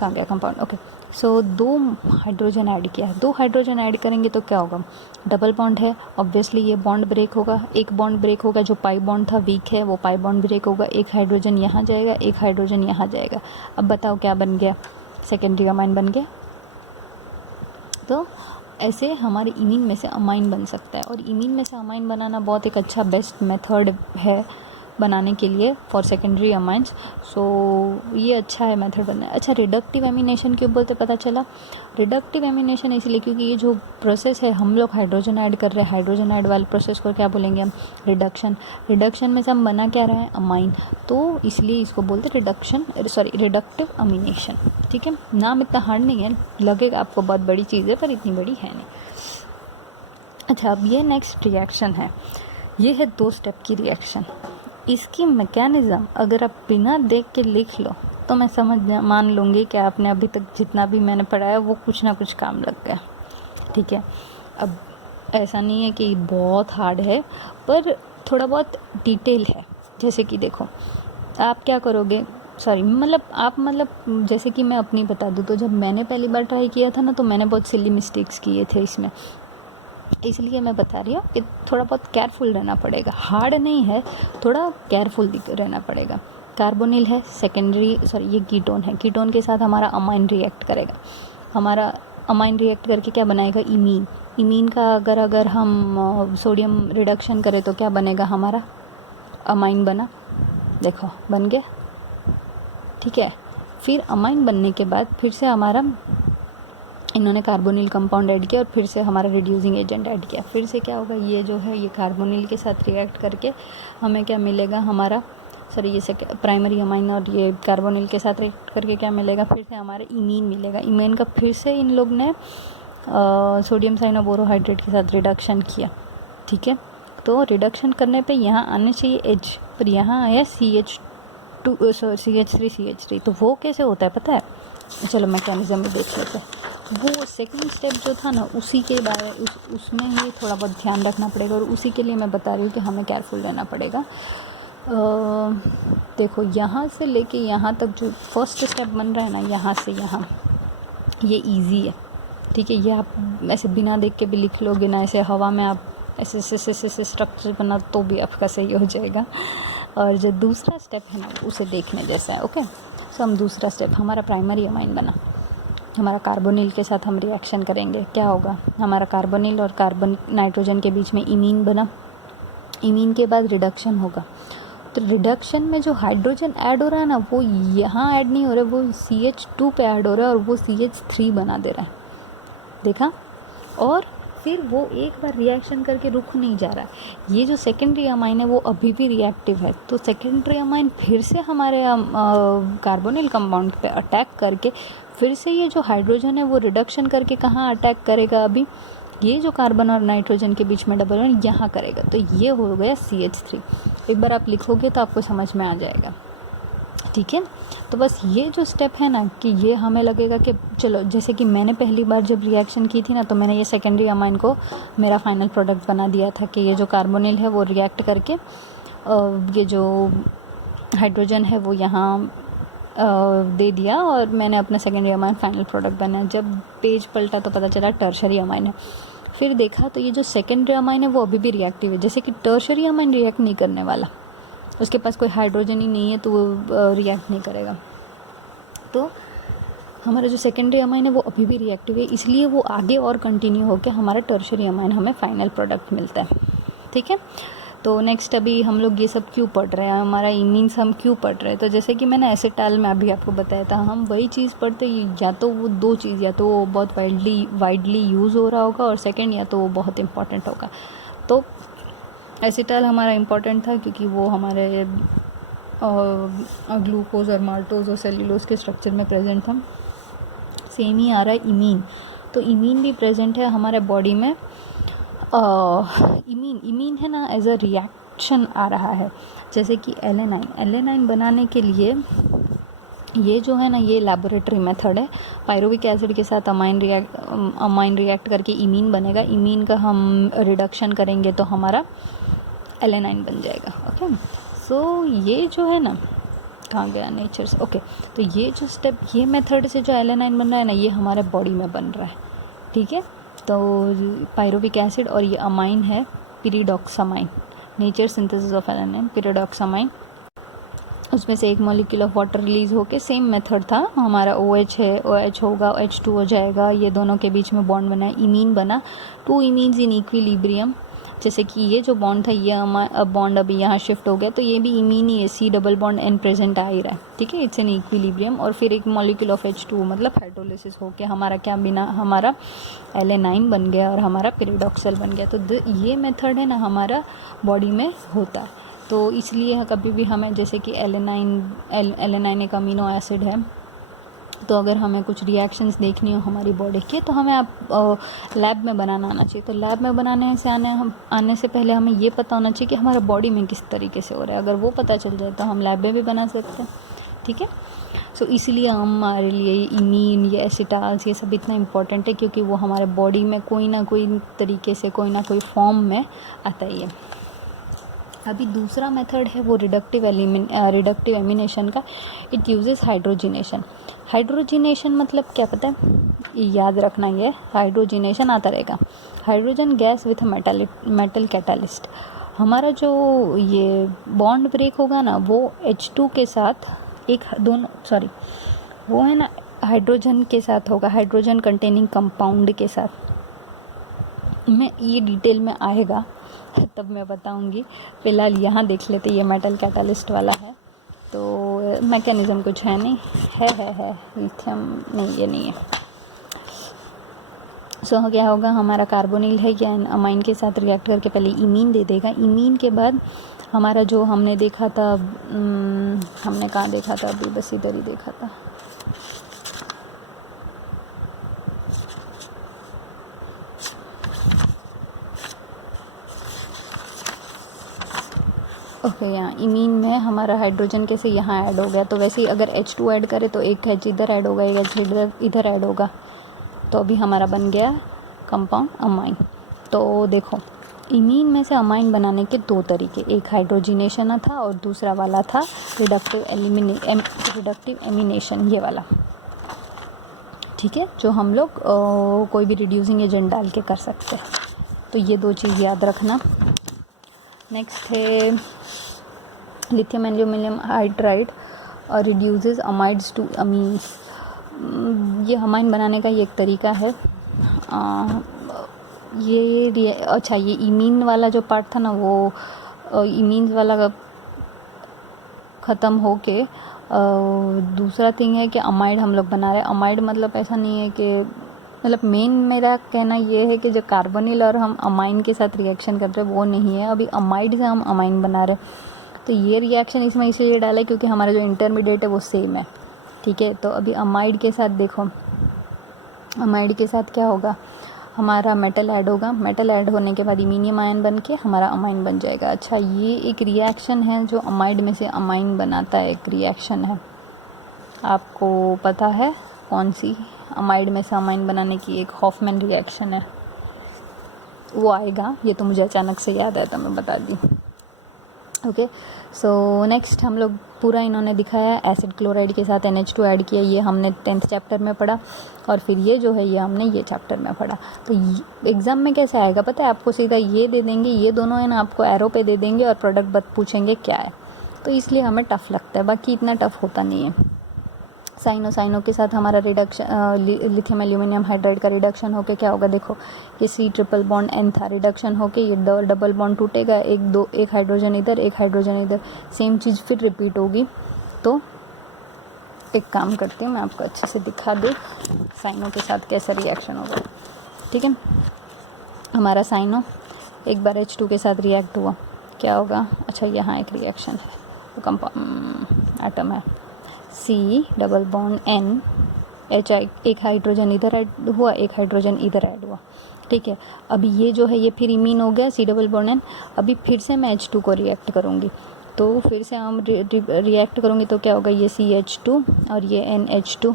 कहाँ गया कंपाउंड, ओके। सो 2 हाइड्रोजन ऐड किया, 2 हाइड्रोजन ऐड करेंगे तो क्या होगा, डबल बॉन्ड है, ऑब्वियसली ये बॉन्ड ब्रेक होगा, एक बॉन्ड ब्रेक होगा, जो पाई बॉन्ड था वीक है वो पाई बॉन्ड ब्रेक होगा, एक हाइड्रोजन यहाँ जाएगा, एक हाइड्रोजन यहाँ जाएगा। अब बताओ क्या बन गया, सेकेंडरी अमाइन बन गया। तो ऐसे हमारे इमीन में से अमाइन बन सकता है, और इमीन में से अमाइन बनाना बहुत एक अच्छा बेस्ट मेथड है बनाने के लिए फॉर सेकेंडरी अमाइंस। सो ये अच्छा है मेथड बनना है। अच्छा, रिडक्टिव एमिनेशन क्यों बोलते, पता चला, रिडक्टिव एमिनेशन इसलिए क्योंकि ये जो प्रोसेस है हम लोग हाइड्रोजन ऐड कर रहे हैं, हाइड्रोजन ऐड वाले प्रोसेस को क्या बोलेंगे हम, रिडक्शन। रिडक्शन में से हम बना क्या रहे हैं, अमाइन, तो इसलिए इसको बोलते रिडक्टिव अमीनेशन, ठीक है। नाम इतना हार्ड नहीं है, लगेगा आपको बहुत बड़ी चीज़ है पर इतनी बड़ी है नहीं। अच्छा, अब ये नेक्स्ट रिएक्शन है, ये है 2 स्टेप की रिएक्शन। इसकी मैकेनिज़्म अगर आप बिना देख के लिख लो तो मैं मान लूँगी कि आपने अभी तक जितना भी मैंने पढ़ाया वो कुछ ना कुछ काम लग गया, ठीक है। अब ऐसा नहीं है कि बहुत हार्ड है, पर थोड़ा बहुत डिटेल है। जैसे कि देखो आप क्या करोगे, जैसे कि मैं अपनी बता दूँ, तो जब मैंने पहली बार ट्राई किया था ना, तो मैंने बहुत सिली मिस्टेक्स किए थे इसमें, इसलिए मैं बता रही हूँ कि थोड़ा बहुत केयरफुल रहना पड़ेगा। हार्ड नहीं है, थोड़ा केयरफुल रहना पड़ेगा। कार्बोनिल है ये कीटोन है, कीटोन के साथ हमारा अमाइन रिएक्ट करेगा, हमारा अमाइन रिएक्ट करके क्या बनाएगा, इमीन। इमीन का अगर हम सोडियम रिडक्शन करें तो क्या बनेगा, हमारा अमाइन बना, देखो बन गया, ठीक है। फिर अमाइन बनने के बाद फिर से हमारा इन्होंने कार्बोनिल कंपाउंड ऐड किया और फिर से हमारा रिड्यूसिंग एजेंट ऐड किया, फिर से क्या होगा, ये जो है ये कार्बोनिल के साथ रिएक्ट करके हमें क्या मिलेगा, हमारा सॉरी ये प्राइमरी अमाइन और ये कार्बोनिल के साथ रिएक्ट करके क्या मिलेगा, फिर से हमारे इमीन मिलेगा। इमीन का फिर से इन लोग ने सोडियम साइनोबोरोहाइड्रेट के साथ रिडक्शन किया, ठीक है। तो रिडक्शन करने पे यहाँ आने चाहिए H, पर यहाँ आया CH3, तो वो कैसे होता है पता है? चलो मैकेनिज्म में देख लेते हैं। वो सेकंड स्टेप जो था ना, उसी के बारे उसमें ही थोड़ा बहुत ध्यान रखना पड़ेगा, और उसी के लिए मैं बता रही हूँ कि हमें केयरफुल रहना पड़ेगा। देखो यहाँ से लेके यहाँ तक जो फर्स्ट स्टेप बन रहा है ना, यहाँ से यहाँ, ये इजी है, ठीक है। ये आप ऐसे बिना देख के भी लिख लोगे ना, ऐसे हवा में आप ऐसे स्ट्रक्चर बना तो भी आपका सही हो जाएगा। और जो दूसरा स्टेप है ना, उसे देखने जैसा है, ओके। सो हम दूसरा स्टेप, हमारा प्राइमरी अमाइन बना, हमारा कार्बोनिल के साथ हम रिएक्शन करेंगे, क्या होगा, हमारा कार्बोनिल और कार्बन नाइट्रोजन के बीच में इमीन बना। इमीन के बाद रिडक्शन होगा, तो रिडक्शन में जो हाइड्रोजन ऐड हो रहा है ना, वो यहाँ ऐड नहीं हो रहा है, वो CH2 पे ऐड हो रहा है, और वो CH3 बना दे रहा है, देखा। और फिर वो एक बार रिएक्शन करके रुक नहीं जा रहा है। ये जो सेकेंडरी अमाइन है वो अभी भी रिएक्टिव है, तो सेकेंडरी अमाइन फिर से हमारे कार्बोनिल कंपाउंड पे अटैक करके फिर से ये जो हाइड्रोजन है वो रिडक्शन करके कहाँ अटैक करेगा, अभी ये जो कार्बन और नाइट्रोजन के बीच में डबल बॉन्ड यहाँ करेगा, तो ये हो गया CH3। एक बार आप लिखोगे तो आपको समझ में आ जाएगा, ठीक है। तो बस ये जो स्टेप है ना, कि ये हमें लगेगा कि चलो, जैसे कि मैंने पहली बार जब रिएक्शन की थी ना, तो मैंने ये सेकेंडरी अमाइन को मेरा फाइनल प्रोडक्ट बना दिया था, कि ये जो कार्बोनिल है वो रिएक्ट करके ये जो हाइड्रोजन है वो यहाँ दे दिया, और मैंने अपना सेकेंडरी अमाइन फाइनल प्रोडक्ट बनाया। जब पेज पलटा तो पता चला टर्शरी अमाइन है। फिर देखा तो ये जो सेकेंडरी अमाइन है वो अभी भी रिएक्टिव है, जैसे कि टर्शरी अमाइन रिएक्ट नहीं करने वाला, उसके पास कोई हाइड्रोजन ही नहीं है, तो वो रिएक्ट नहीं करेगा। तो हमारा जो सेकेंडरी अमाइन है वो अभी भी रिएक्टिव है, इसलिए वो आगे और कंटिन्यू होकर हमारा टर्शरी अमाइन हमें फाइनल प्रोडक्ट मिलता है, ठीक है। तो नेक्स्ट अभी हम लोग ये सब क्यों पढ़ रहे हैं, हमारा इमीन्स हम क्यों पढ़ रहे हैं, तो जैसे कि मैंने एसिटाल में अभी आपको बताया था, हम वही चीज़ पढ़ते, या तो वो दो चीज़, या तो वो बहुत वाइडली यूज़ हो रहा होगा, और सेकेंड या तो वो बहुत इंपॉर्टेंट होगा। तो एसिटाल हमारा इम्पॉर्टेंट था क्योंकि वो हमारे ग्लूकोज और माल्टोज और सेल्यूलोज के स्ट्रक्चर में प्रेजेंट था। सेम ही आ रहा है इमीन, तो इमीन भी प्रेजेंट है हमारे बॉडी में। इमीन है ना, एज अ रिएक्शन आ रहा है, जैसे कि एलेनाइन बनाने के लिए ये जो है ना, ये लैबोरेटरी मेथड है। पायरुविक एसिड के साथ अमाइन रिएक्ट करके इमीन बनेगा, इमीन का हम रिडक्शन करेंगे तो हमारा एलेनाइन बन जाएगा, ओके। सो ये जो है ना, कहाँ गया नेचर से, ओके। तो ये जो स्टेप, ये मेथड से जो एलेनाइन बन रहा है ना, ये हमारे बॉडी में बन रहा है, ठीक है। तो पायरुविक एसिड और ये अमाइन है पिरिडॉक्सामाइन, नेचर सिंथेसिस ऑफ एलेनाइन पिरिडॉक्सामाइन, उसमें से एक मॉलिक्यूल ऑफ वाटर रिलीज होके सेम मेथड था हमारा। OH है, OH होगा, H2 हो जाएगा, ये दोनों के बीच में बॉन्ड बना, इमीन बना, 2 इमीन्स इन इक्विलिब्रियम। जैसे कि ये जो बॉन्ड था, ये बॉन्ड अभी यहाँ शिफ्ट हो गया, तो ये भी इमीन ही है, C double bond N present आ ही रहा है, ठीक है, इट्स इन इक्विलिब्रियम। और फिर एक मॉलिक्यूल ऑफ H2 मतलब हाइड्रोलिसिस होके हमारा क्या बिना, हमारा एलेनाइन बन गया और हमारा पिरिडॉक्सल बन गया। तो ये मेथड है ना हमारा बॉडी में होता है, तो इसलिए कभी भी हमें, जैसे कि एलेनाइन एक अमीनो एसिड है, तो अगर हमें कुछ रिएक्शंस देखनी हो हमारी बॉडी के, तो हमें आप लैब में बनाना आना चाहिए। तो लैब में बनाने से आने से पहले हमें ये पता होना चाहिए कि हमारा बॉडी में किस तरीके से हो रहा है। अगर वो पता चल जाए तो हम लैब में भी बना सकते हैं, ठीक है। सो इसीलिए हमारे लिए इमीन, ये एसिटाल्स, ये सब इतना इम्पोर्टेंट है, क्योंकि वो हमारे बॉडी में कोई ना कोई तरीके से, कोई ना कोई फॉर्म में आता ही है। अभी दूसरा मेथड है वो रिडक्टिव एमिनेशन का। इट यूजेस हाइड्रोजिनेशन मतलब क्या पता है, ये याद रखना, ये हाइड्रोजिनेशन आता रहेगा, hydrogen gas with metal catalyst. हमारा जो ये बॉन्ड ब्रेक होगा ना, वो H2 के साथ वो है ना हाइड्रोजन के साथ होगा, हाइड्रोजन कंटेनिंग कंपाउंड के साथ। मैं ये डिटेल में आएगा तब मैं बताऊंगी, फ़िलहाल यहाँ देख लेते, ये मेटल कैटालिस्ट वाला है। तो मैकेनिज़्म कुछ है नहीं, है लिथियम नहीं, ये नहीं है। सो क्या होगा, हमारा कार्बोनिल है या अमाइन के साथ रिएक्ट करके पहले इमीन दे देगा, इमीन के बाद हमारा जो हमने देखा था, हमने कहाँ देखा था अभी, बस इधर ही देखा था। ओके, यहाँ इमीन में हमारा हाइड्रोजन कैसे यहाँ ऐड हो गया, तो वैसे ही अगर H2 ऐड करें तो एक H इधर ऐड होगा, एक H इधर ऐड होगा, तो अभी हमारा बन गया कंपाउंड अमाइन। तो देखो, इमीन में से अमाइन बनाने के दो तरीके, एक हाइड्रोजिनेशन था और दूसरा वाला था रिडक्टिव एमिनेशन, ये वाला, ठीक है, जो हम लोग कोई भी रिड्यूसिंग एजेंट डाल के कर सकते हैं। तो ये दो चीज़ याद रखना। नेक्स्ट है लिथियम एल्यूमिनियम हाइड्राइड और रिड्यूसेस अमाइड्स टू अमीन्स। ये अमाइन बनाने का ये एक तरीका है। अच्छा, ये इमीन वाला जो पार्ट था ना, वो इमीन वाला ख़त्म हो के दूसरा थिंग है कि अमाइड हम लोग बना रहे हैं। अमाइड मतलब ऐसा नहीं है कि, मतलब मेन मेरा कहना ये है कि जो कार्बोनिल और हम अमाइन के साथ रिएक्शन कर रहे हैं वो नहीं है, अभी अमाइड से हम अमाइन बना रहे हैं। तो ये रिएक्शन इसमें इसलिए डाला है क्योंकि हमारा जो इंटरमीडिएट है वो सेम है, ठीक है। तो अभी अमाइड के साथ देखो, अमाइड के साथ क्या होगा, हमारा मेटल ऐड होगा, मेटल ऐड होने के बाद इमीनियम आयन बन के हमारा अमाइन बन जाएगा। अच्छा, ये एक रिएक्शन है जो अमाइड में से अमाइन बनाता है, एक रिएक्शन है, आपको पता है कौन सी? अमाइड में से अमाइन बनाने की एक हॉफमैन रिएक्शन है, वो आएगा, ये तो मुझे अचानक से याद आया तो मैं बता दी। ओके, सो नेक्स्ट हम लोग पूरा इन्होंने दिखाया है, एसिड क्लोराइड के साथ NH2 ऐड किया, ये हमने 10th चैप्टर में पढ़ा, और फिर ये जो है ये हमने ये चैप्टर में पढ़ा। तो एग्ज़ाम में कैसे आएगा पता है आपको, सीधा ये दे देंगे, ये दोनों है ना आपको एरो पे दे देंगे और प्रोडक्ट पूछेंगे क्या है, तो इसलिए हमें टफ़ लगता है, बाकी इतना टफ़ होता नहीं है। साइनो के साथ हमारा रिडक्शन, लिथियम एल्यूमिनियम हाइड्राइड का रिडक्शन होके क्या होगा, देखो ये C ट्रिपल बॉन्ड N था, रिडक्शन होके ये डबल बॉन्ड टूटेगा, एक हाइड्रोजन इधर, एक हाइड्रोजन इधर, सेम चीज़ फिर रिपीट होगी। तो एक काम करती हूँ, मैं आपको अच्छे से दिखा दूँ साइनो के साथ कैसा रिएक्शन होगा, ठीक है। हमारा साइनो एक बार H2 के साथ रिएक्ट हुआ, क्या होगा, अच्छा यहाँ एक रिएक्शन है, वो कंपाउंड एटम है, C double bond N H, एक हाइड्रोजन इधर ऐड हुआ, एक हाइड्रोजन इधर ऐड हुआ, ठीक है। अभी ये जो है ये फिर इमीन हो गया, C डबल बॉन्ड N, अभी फिर से मैं H2 को रिएक्ट करूँगी, तो फिर से हम रिएक्ट करूँगी तो क्या होगा, ये CH2 और ये NH2,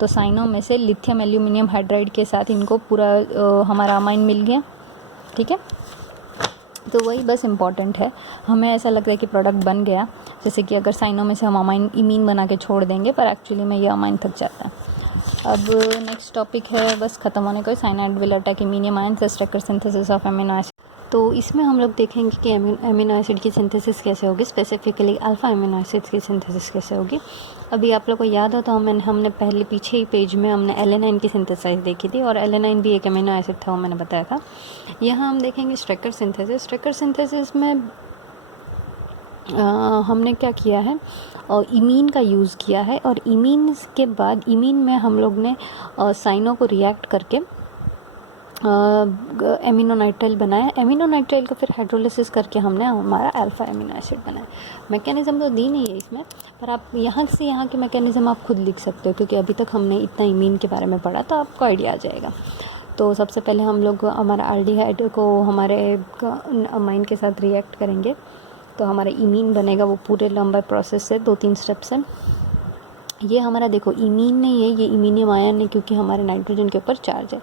तो साइनो में से लिथियम एल्यूमिनियम हाइड्राइड के साथ इनको पूरा हमारा अमाइन मिल गया, ठीक है। तो वही बस इम्पॉर्टेंट है, हमें ऐसा लगता है कि प्रोडक्ट बन गया, जैसे कि अगर साइनो में से हम अमाइन इमीन बना के छोड़ देंगे, पर एक्चुअली में ये अमाइन थक जाता है। अब नेक्स्ट टॉपिक है बस ख़त्म होने को, cyanide will attack iminium ion structure synthesis of amino acid. तो इसमें हम लोग देखेंगे कि अमीनो एसिड की सिंथेसिस कैसे होगी, स्पेसिफिकली अल्फ़ा अमीनो एसिड्स की सिंथेसिस कैसे होगी। अभी आप लोग को याद हो तो हमने पहले पीछे ही पेज में हमने एलेनाइन की सिंथेसाइज देखी थी, और एलेनाइन भी एक अमीनो एसिड था, वो मैंने बताया था। यहाँ हम देखेंगे स्ट्रक्चर सिंथेसिस। स्ट्रक्चर सिंथेसिस में हमने क्या किया है, और इमीन का यूज़ किया है, और इमीन के बाद इमीन में हम लोग ने साइनो को रिएक्ट करके एमिनो नाइट्राइल बनाया, एमिनो नाइट्राइल को फिर हाइड्रोलिसिस करके हमने हमारा अल्फ़ा एमिनो एसिड बनाया। मैकेनिज़्म तो दी नहीं है इसमें, पर आप यहाँ से यहाँ के मैकेनिज़्म आप खुद लिख सकते हो, क्योंकि अभी तक हमने इतना इमीन के बारे में पढ़ा, तो आपको आइडिया आ जाएगा। तो सबसे पहले हम लोग हमारा आल्डिहाइड को हमारे अमाइन के साथ रिएक्ट करेंगे, तो हमारा इमीन बनेगा, वो पूरे लंबा प्रोसेस है, 2-3 स्टेप्स हैं। ये हमारा देखो इमीन नहीं है, ये इमीनियम आयन है, क्योंकि हमारे नाइट्रोजन के ऊपर चार्ज है।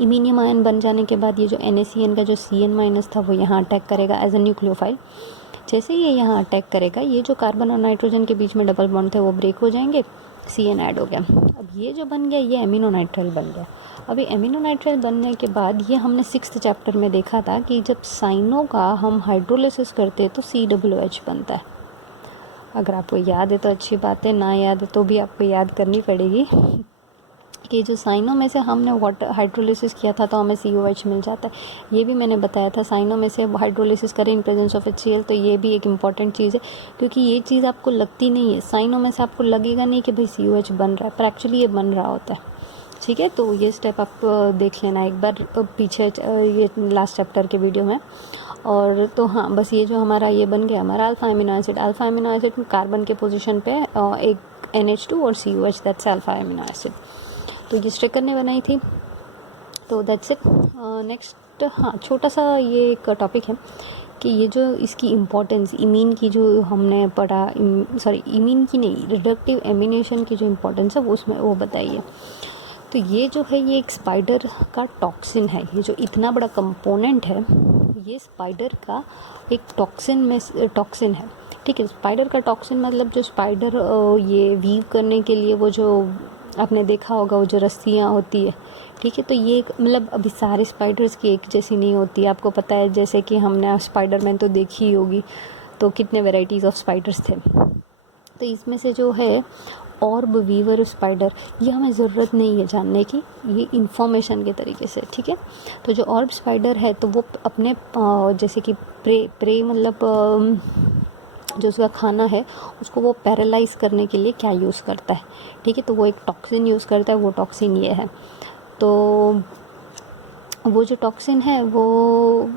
इमीनियम आयन बन जाने के बाद ये जो NaCN का जो Cn- था वो यहाँ अटैक करेगा एज अ न्यूक्लियोफाइल। जैसे ये यहाँ अटैक करेगा, ये जो कार्बन और नाइट्रोजन के बीच में डबल बॉन्ड थे वो ब्रेक हो जाएंगे, Cn ऐड हो गया। अब ये जो बन गया ये एमिनो नाइट्राइल बन गया। अभी एमिनो नाइट्राइल बनने के बाद ये हमने 6th चैप्टर में देखा था कि जब साइनो का हम हाइड्रोलिसिस करते हैं तो COOH बनता है। अगर आपको याद है तो अच्छी बात है, ना याद है तो भी आपको याद करनी पड़ेगी कि जो साइनो में से हमने वाटर हाइड्रोलिसिस किया था तो हमें COH मिल जाता है। ये भी मैंने बताया था, साइनो में से हाइड्रोलिसिस करें इन प्रेजेंस ऑफ HCl, तो ये भी एक इम्पॉर्टेंट चीज़ है, क्योंकि ये चीज़ आपको लगती नहीं है। साइनो में से आपको लगेगा नहीं कि भाई COH बन रहा है, पर एक्चुअली ये बन रहा होता है, ठीक है। तो ये स्टेप आप देख लेना एक बार पीछे, ये लास्ट चैप्टर के वीडियो में। और तो हाँ, बस ये जो हमारा ये बन गया हमारा alpha amino acid. Alpha amino acid carbon के पोजीशन पे एक NH2 और COH, that's alpha amino acid. तो ये स्ट्रिकर ने बनाई थी। तो दैट्स इट। नेक्स्ट हाँ, छोटा सा ये एक टॉपिक है कि ये जो इसकी इम्पोर्टेंस इमीन की जो हमने पढ़ा, सॉरी इमीन की नहीं, रिडक्टिव एमिनेशन की जो इम्पोर्टेंस है वो उसमें वो बताइए। तो ये जो है ये एक स्पाइडर का टॉक्सिन है। ये जो इतना बड़ा कंपोनेंट है ये स्पाइडर का एक टॉक्सिन है। ठीक है, स्पाइडर का टॉक्सिन मतलब जो स्पाइडर ये वीव करने के लिए वो जो आपने देखा होगा वो जो रस्सियाँ होती है, ठीक है। तो ये मतलब अभी सारे स्पाइडर्स की एक जैसी नहीं होती, आपको पता है। जैसे कि हमने स्पाइडरमैन तो देखी ही होगी, तो कितने वेराइटीज़ ऑफ स्पाइडर्स थे। तो इसमें से जो है ऑर्ब वीवर स्पाइडर, ये हमें ज़रूरत नहीं है जानने की, ये इन्फॉर्मेशन के तरीके से, ठीक है। तो जो ऑर्ब स्पाइडर है तो वो अपने जैसे कि प्रे मतलब जो उसका खाना है उसको वो पैरालाइज करने के लिए क्या यूज़ करता है, ठीक है। तो वो एक टॉक्सिन यूज़ करता है, वो टॉक्सिन ये है। तो वो जो टॉक्सिन है वो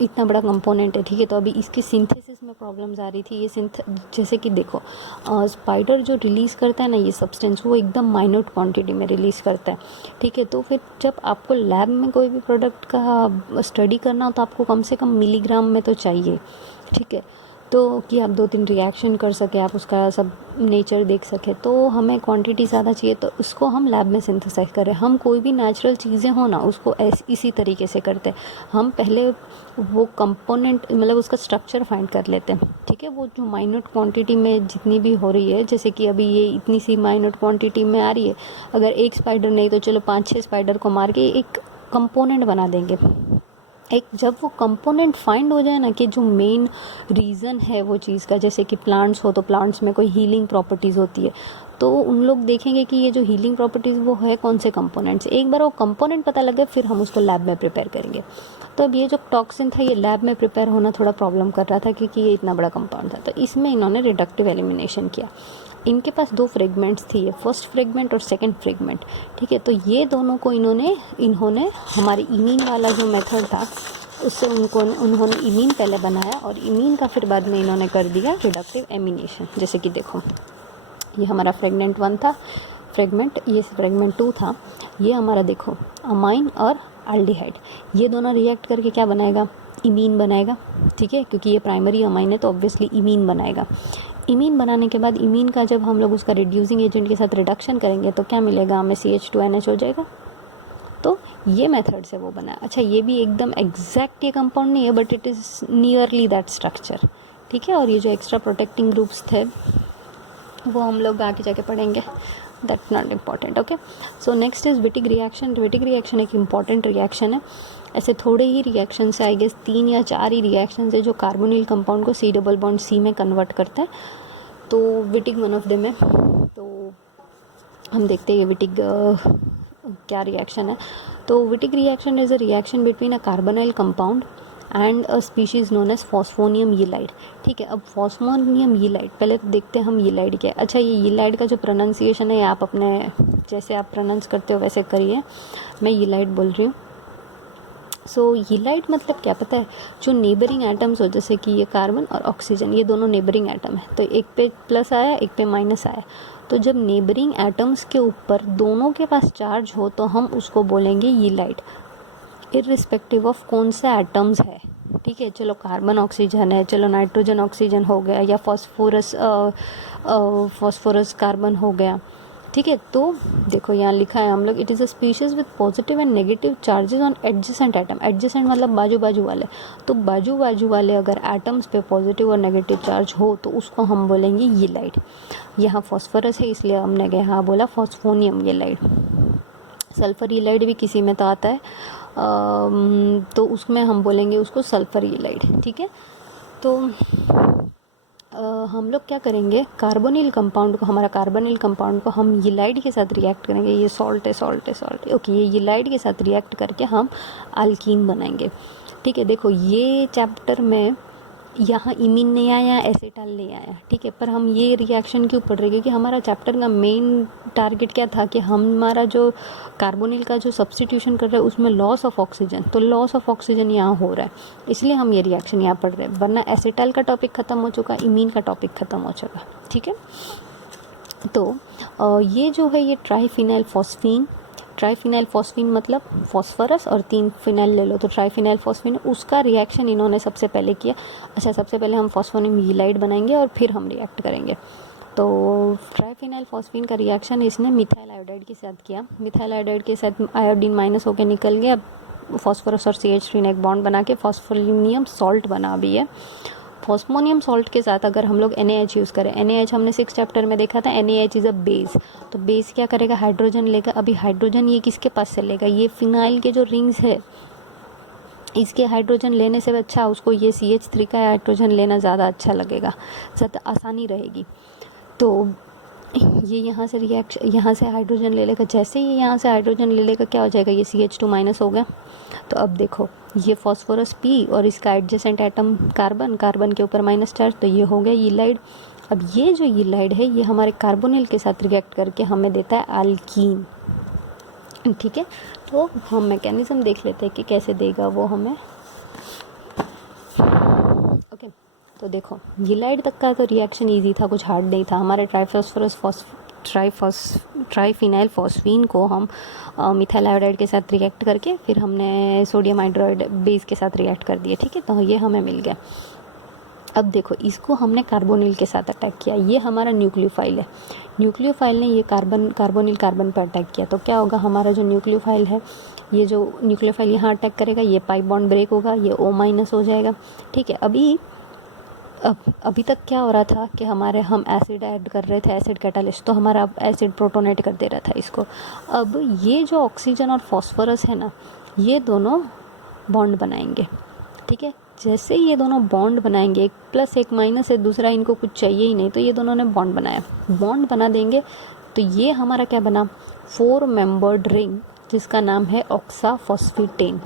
इतना बड़ा कंपोनेंट है, ठीक है। तो अभी इसकी सिंथेसिस में प्रॉब्लम्स आ रही थी। ये जैसे कि देखो स्पाइडर जो रिलीज़ करता है ना ये सब्सटेंस, वो एकदम माइन्यूट क्वांटिटी में रिलीज़ करता है, ठीक है। तो फिर जब आपको लैब में कोई भी प्रोडक्ट का स्टडी करना हो तो आपको कम से कम मिलीग्राम में तो चाहिए, ठीक है। तो कि आप 2-3 रिएक्शन कर सके, आप उसका सब नेचर देख सके, तो हमें क्वांटिटी ज़्यादा चाहिए। तो उसको हम लैब में सिंथेसाइज करें। हम कोई भी नेचुरल चीज़ें हो ना उसको इसी तरीके से करते हैं। हम पहले वो कंपोनेंट मतलब उसका स्ट्रक्चर फाइंड कर लेते हैं, ठीक है। वो जो माइन्यूट क्वांटिटी में जितनी भी हो रही है, जैसे कि अभी ये इतनी सी माइन्यूट क्वांटिटी में आ रही है, अगर एक स्पाइडर नहीं तो चलो 5-6 स्पाइडर को मार के एक कंपोनेंट बना देंगे। एक जब वो कंपोनेंट फाइंड हो जाए ना कि जो मेन रीज़न है वो चीज़ का, जैसे कि प्लांट्स हो तो प्लांट्स में कोई हीलिंग प्रॉपर्टीज़ होती है, तो उन लोग देखेंगे कि ये जो हीलिंग प्रॉपर्टीज़ वो है कौन से कंपोनेंट्स। एक बार वो कंपोनेंट पता लगे फिर हम उसको लैब में प्रिपेयर करेंगे। तो अब ये जो टॉक्सिन था ये लैब में प्रिपेयर होना थोड़ा प्रॉब्लम कर रहा था क्योंकि ये इतना बड़ा कंपाउंड था। तो इसमें इन्होंने रिडक्टिव एलिमिनेशन किया। इनके पास 2 फ्रेगमेंट्स थी, ये फर्स्ट फ्रेगमेंट और सेकंड फ्रेगमेंट, ठीक है। तो ये दोनों को इन्होंने हमारे इमीन वाला जो मेथड था उससे उन्होंने इमीन पहले बनाया और इमीन का फिर बाद में इन्होंने कर दिया रिडक्टिव एमिनेशन। जैसे कि देखो ये हमारा फ्रेगमेंट 1 था, ये फ्रेगमेंट 2 था। ये हमारा देखो अमाइन और एल्डिहाइड, ये दोनों रिएक्ट करके क्या बनाएगा, इमीन बनाएगा, ठीक है। क्योंकि ये प्राइमरी अमाइन है तो ऑब्वियसली इमीन बनाएगा। इमीन बनाने के बाद इमीन का जब हम लोग उसका रिड्यूसिंग एजेंट के साथ रिडक्शन करेंगे तो क्या मिलेगा हमें, CH2NH हो जाएगा। तो ये मेथड से वो बना। अच्छा, ये भी एकदम एग्जैक्ट ये कंपाउंड नहीं है but it is nearly that structure, ठीक है। और ये जो एक्स्ट्रा प्रोटेक्टिंग ग्रुप्स थे वो हम लोग आगे जाके पढ़ेंगे, that not important, okay. So next is Wittig reaction. Wittig reaction एक इम्पॉर्टेंट रिएक्शन है। ऐसे थोड़े ही रिएक्शन से, आई गेस 3 या 4 ही रिएक्शन है जो कार्बोनिल कंपाउंड को C+C में कन्वर्ट करते हैं। तो विटिग वन ऑफ देम है। तो हम देखते हैं विटिग क्या रिएक्शन है। तो Wittig reaction is a reaction between a carbonyl compound and a species known as phosphonium ylide, ठीक है। अब फॉस्फोनियम यीलाइड पहले तो देखते हैं हम यीलाइड क्या है। अच्छा, ये यीलाइड का जो प्रोनाउंसिएशन है आप अपने जैसे आप प्रोनाउंस करते हो वैसे करिए, मैं यीलाइड बोल रही हूँ। सो यीलाइड मतलब क्या पता है, जो नेबरिंग एटम्स हो, जैसे कि ये कार्बन और ऑक्सीजन, ये दोनों नेबरिंग एटम है। तो एक पे प्लस आया एक पे माइनस आया, तो जब नेबरिंग एटम्स के ऊपर दोनों के पास चार्ज हो तो हम उसको बोलेंगे यीलाइड, इर्रिस्पेक्टिव ऑफ कौन सा एटम्स है, ठीक है। चलो कार्बन ऑक्सीजन है, चलो नाइट्रोजन ऑक्सीजन हो गया, या फॉस्फोरस कार्बन हो गया, ठीक है। तो देखो यहाँ लिखा है हम लोग, it is a species with positive and negative charges on adjacent atom. Adjacent मतलब बाजू बाजू वाले, तो बाजू बाजू वाले अगर एटम्स पे पॉजिटिव और नेगेटिव चार्ज हो तो उसको हम बोलेंगे यीलाइड। यहाँ फॉस्फोरस है इसलिए हमने यहाँ बोला फॉस्फोनियम यीलाइड। सल्फर यीलाइड भी किसी में तो आता है, तो उसमें हम बोलेंगे उसको सल्फर यीलाइड, ठीक है। तो हम लोग क्या करेंगे, कार्बोनिल कंपाउंड को, हमारा कार्बोनिल कंपाउंड को हम यीलाइड के साथ रिएक्ट करेंगे। ये सॉल्ट है, ओके। ये यीलाइड के साथ रिएक्ट करके हम अल्कीन बनाएंगे, ठीक है। देखो ये चैप्टर में यहाँ इमीन नहीं आया, एसीटाल नहीं आया, ठीक है। पर हम ये रिएक्शन क्यों पढ़ रहे हैं, क्योंकि हमारा चैप्टर का मेन टारगेट क्या था कि हमारा जो कार्बोनिल का जो सब्स्टिट्यूशन कर रहे हैं उसमें लॉस ऑफ ऑक्सीजन, तो लॉस ऑफ ऑक्सीजन यहाँ हो रहा है, इसलिए हम ये रिएक्शन यहाँ पढ़ रहे हैं। वरना एसीटाल का टॉपिक ख़त्म हो चुका, इमीन का टॉपिक ख़त्म हो चुका, ठीक है। तो ये जो है ये ट्राइफिनाइल फॉस्फीन मतलब फॉस्फरस और 3 फिनाइल ले लो तो ट्राइफिनाइल फॉस्फीन, उसका रिएक्शन इन्होंने सबसे पहले किया। अच्छा, सबसे पहले हम फॉस्फोनियम हीलाइड बनाएंगे और फिर हम रिएक्ट करेंगे। तो ट्राइफिनाइल फॉस्फीन का रिएक्शन इसने मिथाइल आयोडाइड के साथ किया। मिथाइल आयोडाइड के साथ आयोडीन माइनस होकर निकल गया, फॉस्फोरस और CH3 ने एक बॉन्ड बना के फॉस्फोनियम सॉल्ट बना भी है। फॉस्फोनियम सॉल्ट के साथ अगर हम लोग NaH यूज़ करें, NaH हमने 6 चैप्टर में देखा था, NaH इज़ अ बेस। तो बेस क्या करेगा, हाइड्रोजन लेगा। अभी हाइड्रोजन ये किसके पास से लेगा, ये फिनाइल के जो रिंग्स है इसके हाइड्रोजन लेने से अच्छा उसको ये CH3 का हाइड्रोजन लेना ज़्यादा अच्छा लगेगा, ज़्यादा आसानी रहेगी। तो ये यहाँ से यहाँ से हाइड्रोजन ले लेगा। जैसे ये यहाँ से हाइड्रोजन ले लेगा क्या हो जाएगा, ये CH2 माइनस हो गया। तो अब देखो ये फॉस्फोरस P और इसका एडजेसेंट एटम कार्बन के ऊपर माइनस चार्ज, तो ये हो गया ईलाइड। अब ये जो ईलाइड है ये हमारे कार्बोनिल के साथ रिएक्ट करके हमें देता है एल्कीन, ठीक है। तो हम मैकेनिज्म देख लेते हैं कि कैसे देगा वो हमें। ओके, तो देखो ईलाइड तक का तो रिएक्शन इजी था, कुछ हार्ड नहीं था। हमारे ट्राइफिनाइल फॉस्फीन को हम मिथाइल आयोडाइड के साथ रिएक्ट करके फिर हमने सोडियम हाइड्राइड बेस के साथ रिएक्ट कर दिया, ठीक है। तो ये हमें मिल गया। अब देखो इसको हमने कार्बोनिल के साथ अटैक किया, ये हमारा न्यूक्लियोफाइल है। न्यूक्लियोफाइल ने ये कार्बोनिल कार्बन पर अटैक किया, तो क्या होगा, हमारा जो न्यूक्लियोफाइल है, ये जो न्यूक्लियोफाइल यहाँ अटैक करेगा, ये पाई बॉन्ड ब्रेक होगा, ये O- हो जाएगा, ठीक है। अभी तक क्या हो रहा था कि हम एसिड ऐड कर रहे थे, एसिड कैटालिस्ट, तो हमारा अब एसिड प्रोटोनेट कर दे रहा था इसको। अब ये जो ऑक्सीजन और फॉस्फोरस है ना, ये दोनों बॉन्ड बनाएंगे, ठीक है। जैसे ये दोनों बॉन्ड बनाएंगे, एक प्लस एक माइनस है, दूसरा इनको कुछ चाहिए ही नहीं, तो ये दोनों ने बॉन्ड बनाया, बॉन्ड बना देंगे। तो ये हमारा क्या बना, 4 मेंबर्ड रिंग, जिसका नाम है ऑक्साफॉस्फेटेन,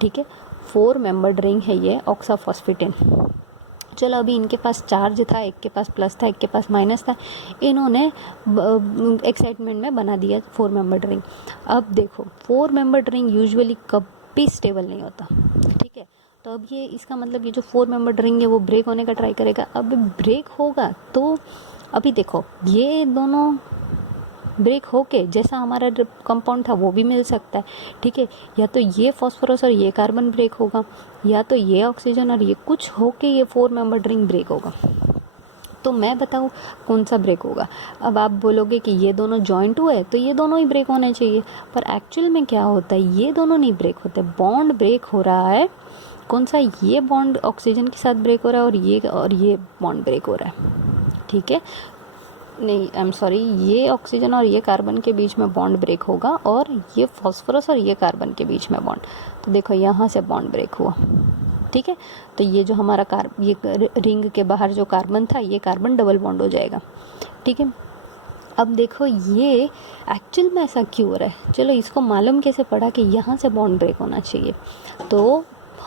ठीक है। 4 मेंबर्ड रिंग है ये ऑक्साफॉस्फेटेन। चलो अभी इनके पास चार्ज था, एक के पास प्लस था, एक के पास माइनस था, इन्होंने एक्साइटमेंट में बना दिया 4 मेंबर्ड रिंग। अब देखो 4 मेंबर्ड रिंग यूजुअली कभी स्टेबल नहीं होता, ठीक है। तो अब ये इसका मतलब ये जो 4 मेंबर्ड रिंग है वो ब्रेक होने का ट्राई करेगा। अब ब्रेक होगा तो अभी देखो ये दोनों ब्रेक होके जैसा हमारा कंपाउंड था वो भी मिल सकता है, ठीक है। या तो ये फॉस्फोरस और ये कार्बन ब्रेक होगा, या तो ये ऑक्सीजन और ये कुछ होके ये 4 मेंबर्ड रिंग ब्रेक होगा। तो मैं बताऊँ कौन सा ब्रेक होगा। अब आप बोलोगे कि ये दोनों जॉइंट हुए तो ये दोनों ही ब्रेक होने चाहिए, पर एक्चुअल में क्या होता है, ये दोनों नहीं ब्रेक होते, बॉन्ड ब्रेक हो रहा है। कौन सा, ये बॉन्ड ऑक्सीजन के साथ ब्रेक हो रहा है और ये बॉन्ड ब्रेक हो रहा है, ठीक है। नहीं, आई एम सॉरी, ये ऑक्सीजन और ये कार्बन के बीच में बॉन्ड ब्रेक होगा और ये फॉस्फोरस और ये कार्बन के बीच में बॉन्ड। तो देखो यहाँ से बॉन्ड ब्रेक हुआ, ठीक है। तो ये जो हमारा ये रिंग के बाहर जो कार्बन था, ये कार्बन डबल बॉन्ड हो जाएगा, ठीक है। अब देखो ये एक्चुअल में ऐसा क्यों हो रहा है, चलो इसको मालूम कैसे पड़ा कि यहाँ से बॉन्ड ब्रेक होना चाहिए। तो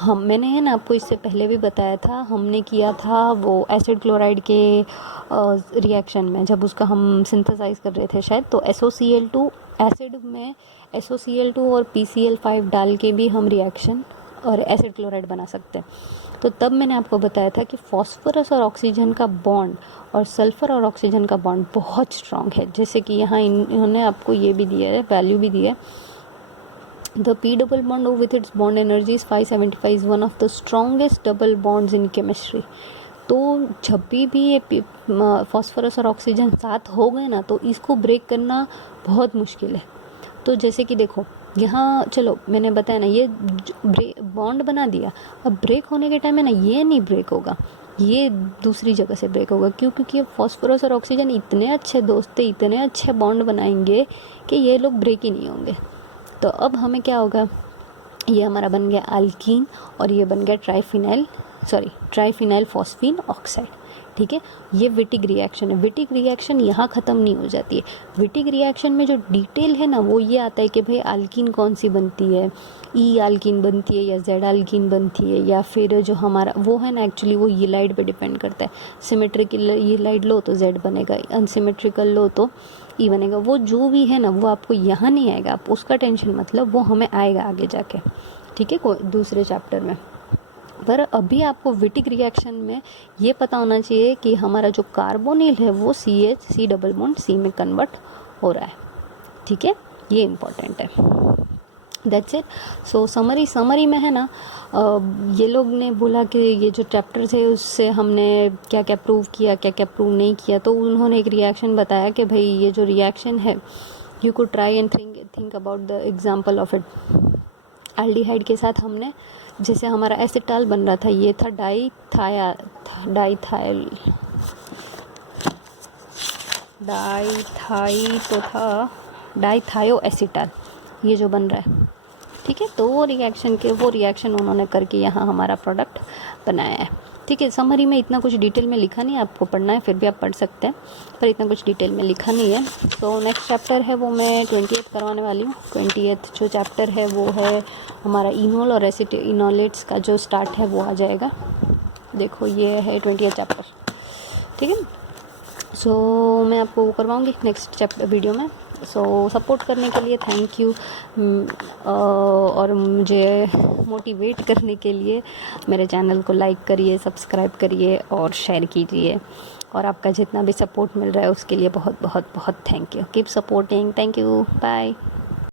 मैंने है ना आपको इससे पहले भी बताया था, हमने किया था वो एसिड क्लोराइड के रिएक्शन में, जब उसका हम सिंथेसाइज कर रहे थे शायद, तो SOCl2 एसिड में SOCl2 और PCl5 डाल के भी हम रिएक्शन और एसिड क्लोराइड बना सकते हैं। तो तब मैंने आपको बताया था कि फॉस्फोरस और ऑक्सीजन का बॉन्ड और सल्फ़र और ऑक्सीजन का बॉन्ड बहुत स्ट्रॉन्ग है। जैसे कि यहाँ इन्होंने आपको ये भी दिया है, वैल्यू भी दिया है, The p double bond O with its bond energy is 575 is one of the strongest double bonds in chemistry। तो जब भी ये फॉस्फोरस और ऑक्सीजन साथ हो गए ना, तो इसको ब्रेक करना बहुत मुश्किल है। तो जैसे कि देखो यहाँ, चलो मैंने बताया ना, ये बॉन्ड बना दिया, अब ब्रेक होने के टाइम में ना ये नहीं ब्रेक होगा, ये दूसरी जगह से ब्रेक होगा। क्यों? क्योंकि ये फॉस्फोरस और ऑक्सीजन इतने अच्छे दोस्त थे, इतने अच्छे बॉन्ड बनाएंगे कि ये लोग ब्रेक ही नहीं होंगे। तो अब हमें क्या होगा, ये हमारा बन गया एल्कीन और ये बन गया ट्राइफिनाइल फॉस्फीन ऑक्साइड, ठीक है, ये विटिक रिएक्शन है। विटिक रिएक्शन यहाँ ख़त्म नहीं हो जाती है। विटिक रिएक्शन में जो डिटेल है ना वो ये आता है कि भाई एल्कीन कौन सी बनती है, ई एल्कीन बनती है या जेड एल्कीन बनती है, या फिर जो हमारा वो है ना एक्चुअली वो यीलाइड पे डिपेंड करता है। सिमेट्रिकल यीलाइड लो तो जेड बनेगा, अनसिमेट्रिकल लो तो ई बनेगा। वो जो भी है ना वो आपको यहाँ नहीं आएगा, आप उसका टेंशन मतलब, वो हमें आएगा आगे जाके, ठीक है, कोई दूसरे चैप्टर में। पर अभी आपको विटिक रिएक्शन में ये पता होना चाहिए कि हमारा जो कार्बोनिल है वो CH C double bond C में कन्वर्ट हो रहा है, ठीक है, ये इम्पॉर्टेंट है। That's it. सो समरी में है ना, ये लोग ने बोला कि ये जो चैप्टर थे उससे हमने क्या क्या प्रूव किया, क्या क्या प्रूव नहीं किया। तो उन्होंने एक रिएक्शन बताया कि भाई ये जो रिएक्शन है you could try and think about the example of it. Aldehyde के साथ हमने जैसे हमारा एसिटाल बन रहा था, ये था डाईथायो एसिटाल, ये जो बन रहा है, ठीक है। तो वो रिएक्शन उन्होंने करके यहाँ हमारा प्रोडक्ट बनाया है, ठीक है। समरी में इतना कुछ डिटेल में लिखा नहीं है, आपको पढ़ना है फिर भी आप पढ़ सकते हैं, पर इतना कुछ डिटेल में लिखा नहीं है। तो नेक्स्ट चैप्टर है वो मैं 20th करवाने वाली हूँ। 20th जो चैप्टर है वो है हमारा इनोल और इनोलेट्स का जो स्टार्ट है वो आ जाएगा। देखो ये है 20th चैप्टर, ठीक है। सो मैं आपको वो करवाऊँगी नेक्स्ट चैप्टर वीडियो में। सो सपोर्ट करने के लिए थैंक यू, और मुझे मोटिवेट करने के लिए मेरे चैनल को लाइक करिए, सब्सक्राइब करिए और शेयर कीजिए। और आपका जितना भी सपोर्ट मिल रहा है उसके लिए बहुत बहुत बहुत thank you. Keep supporting. Thank you. Bye.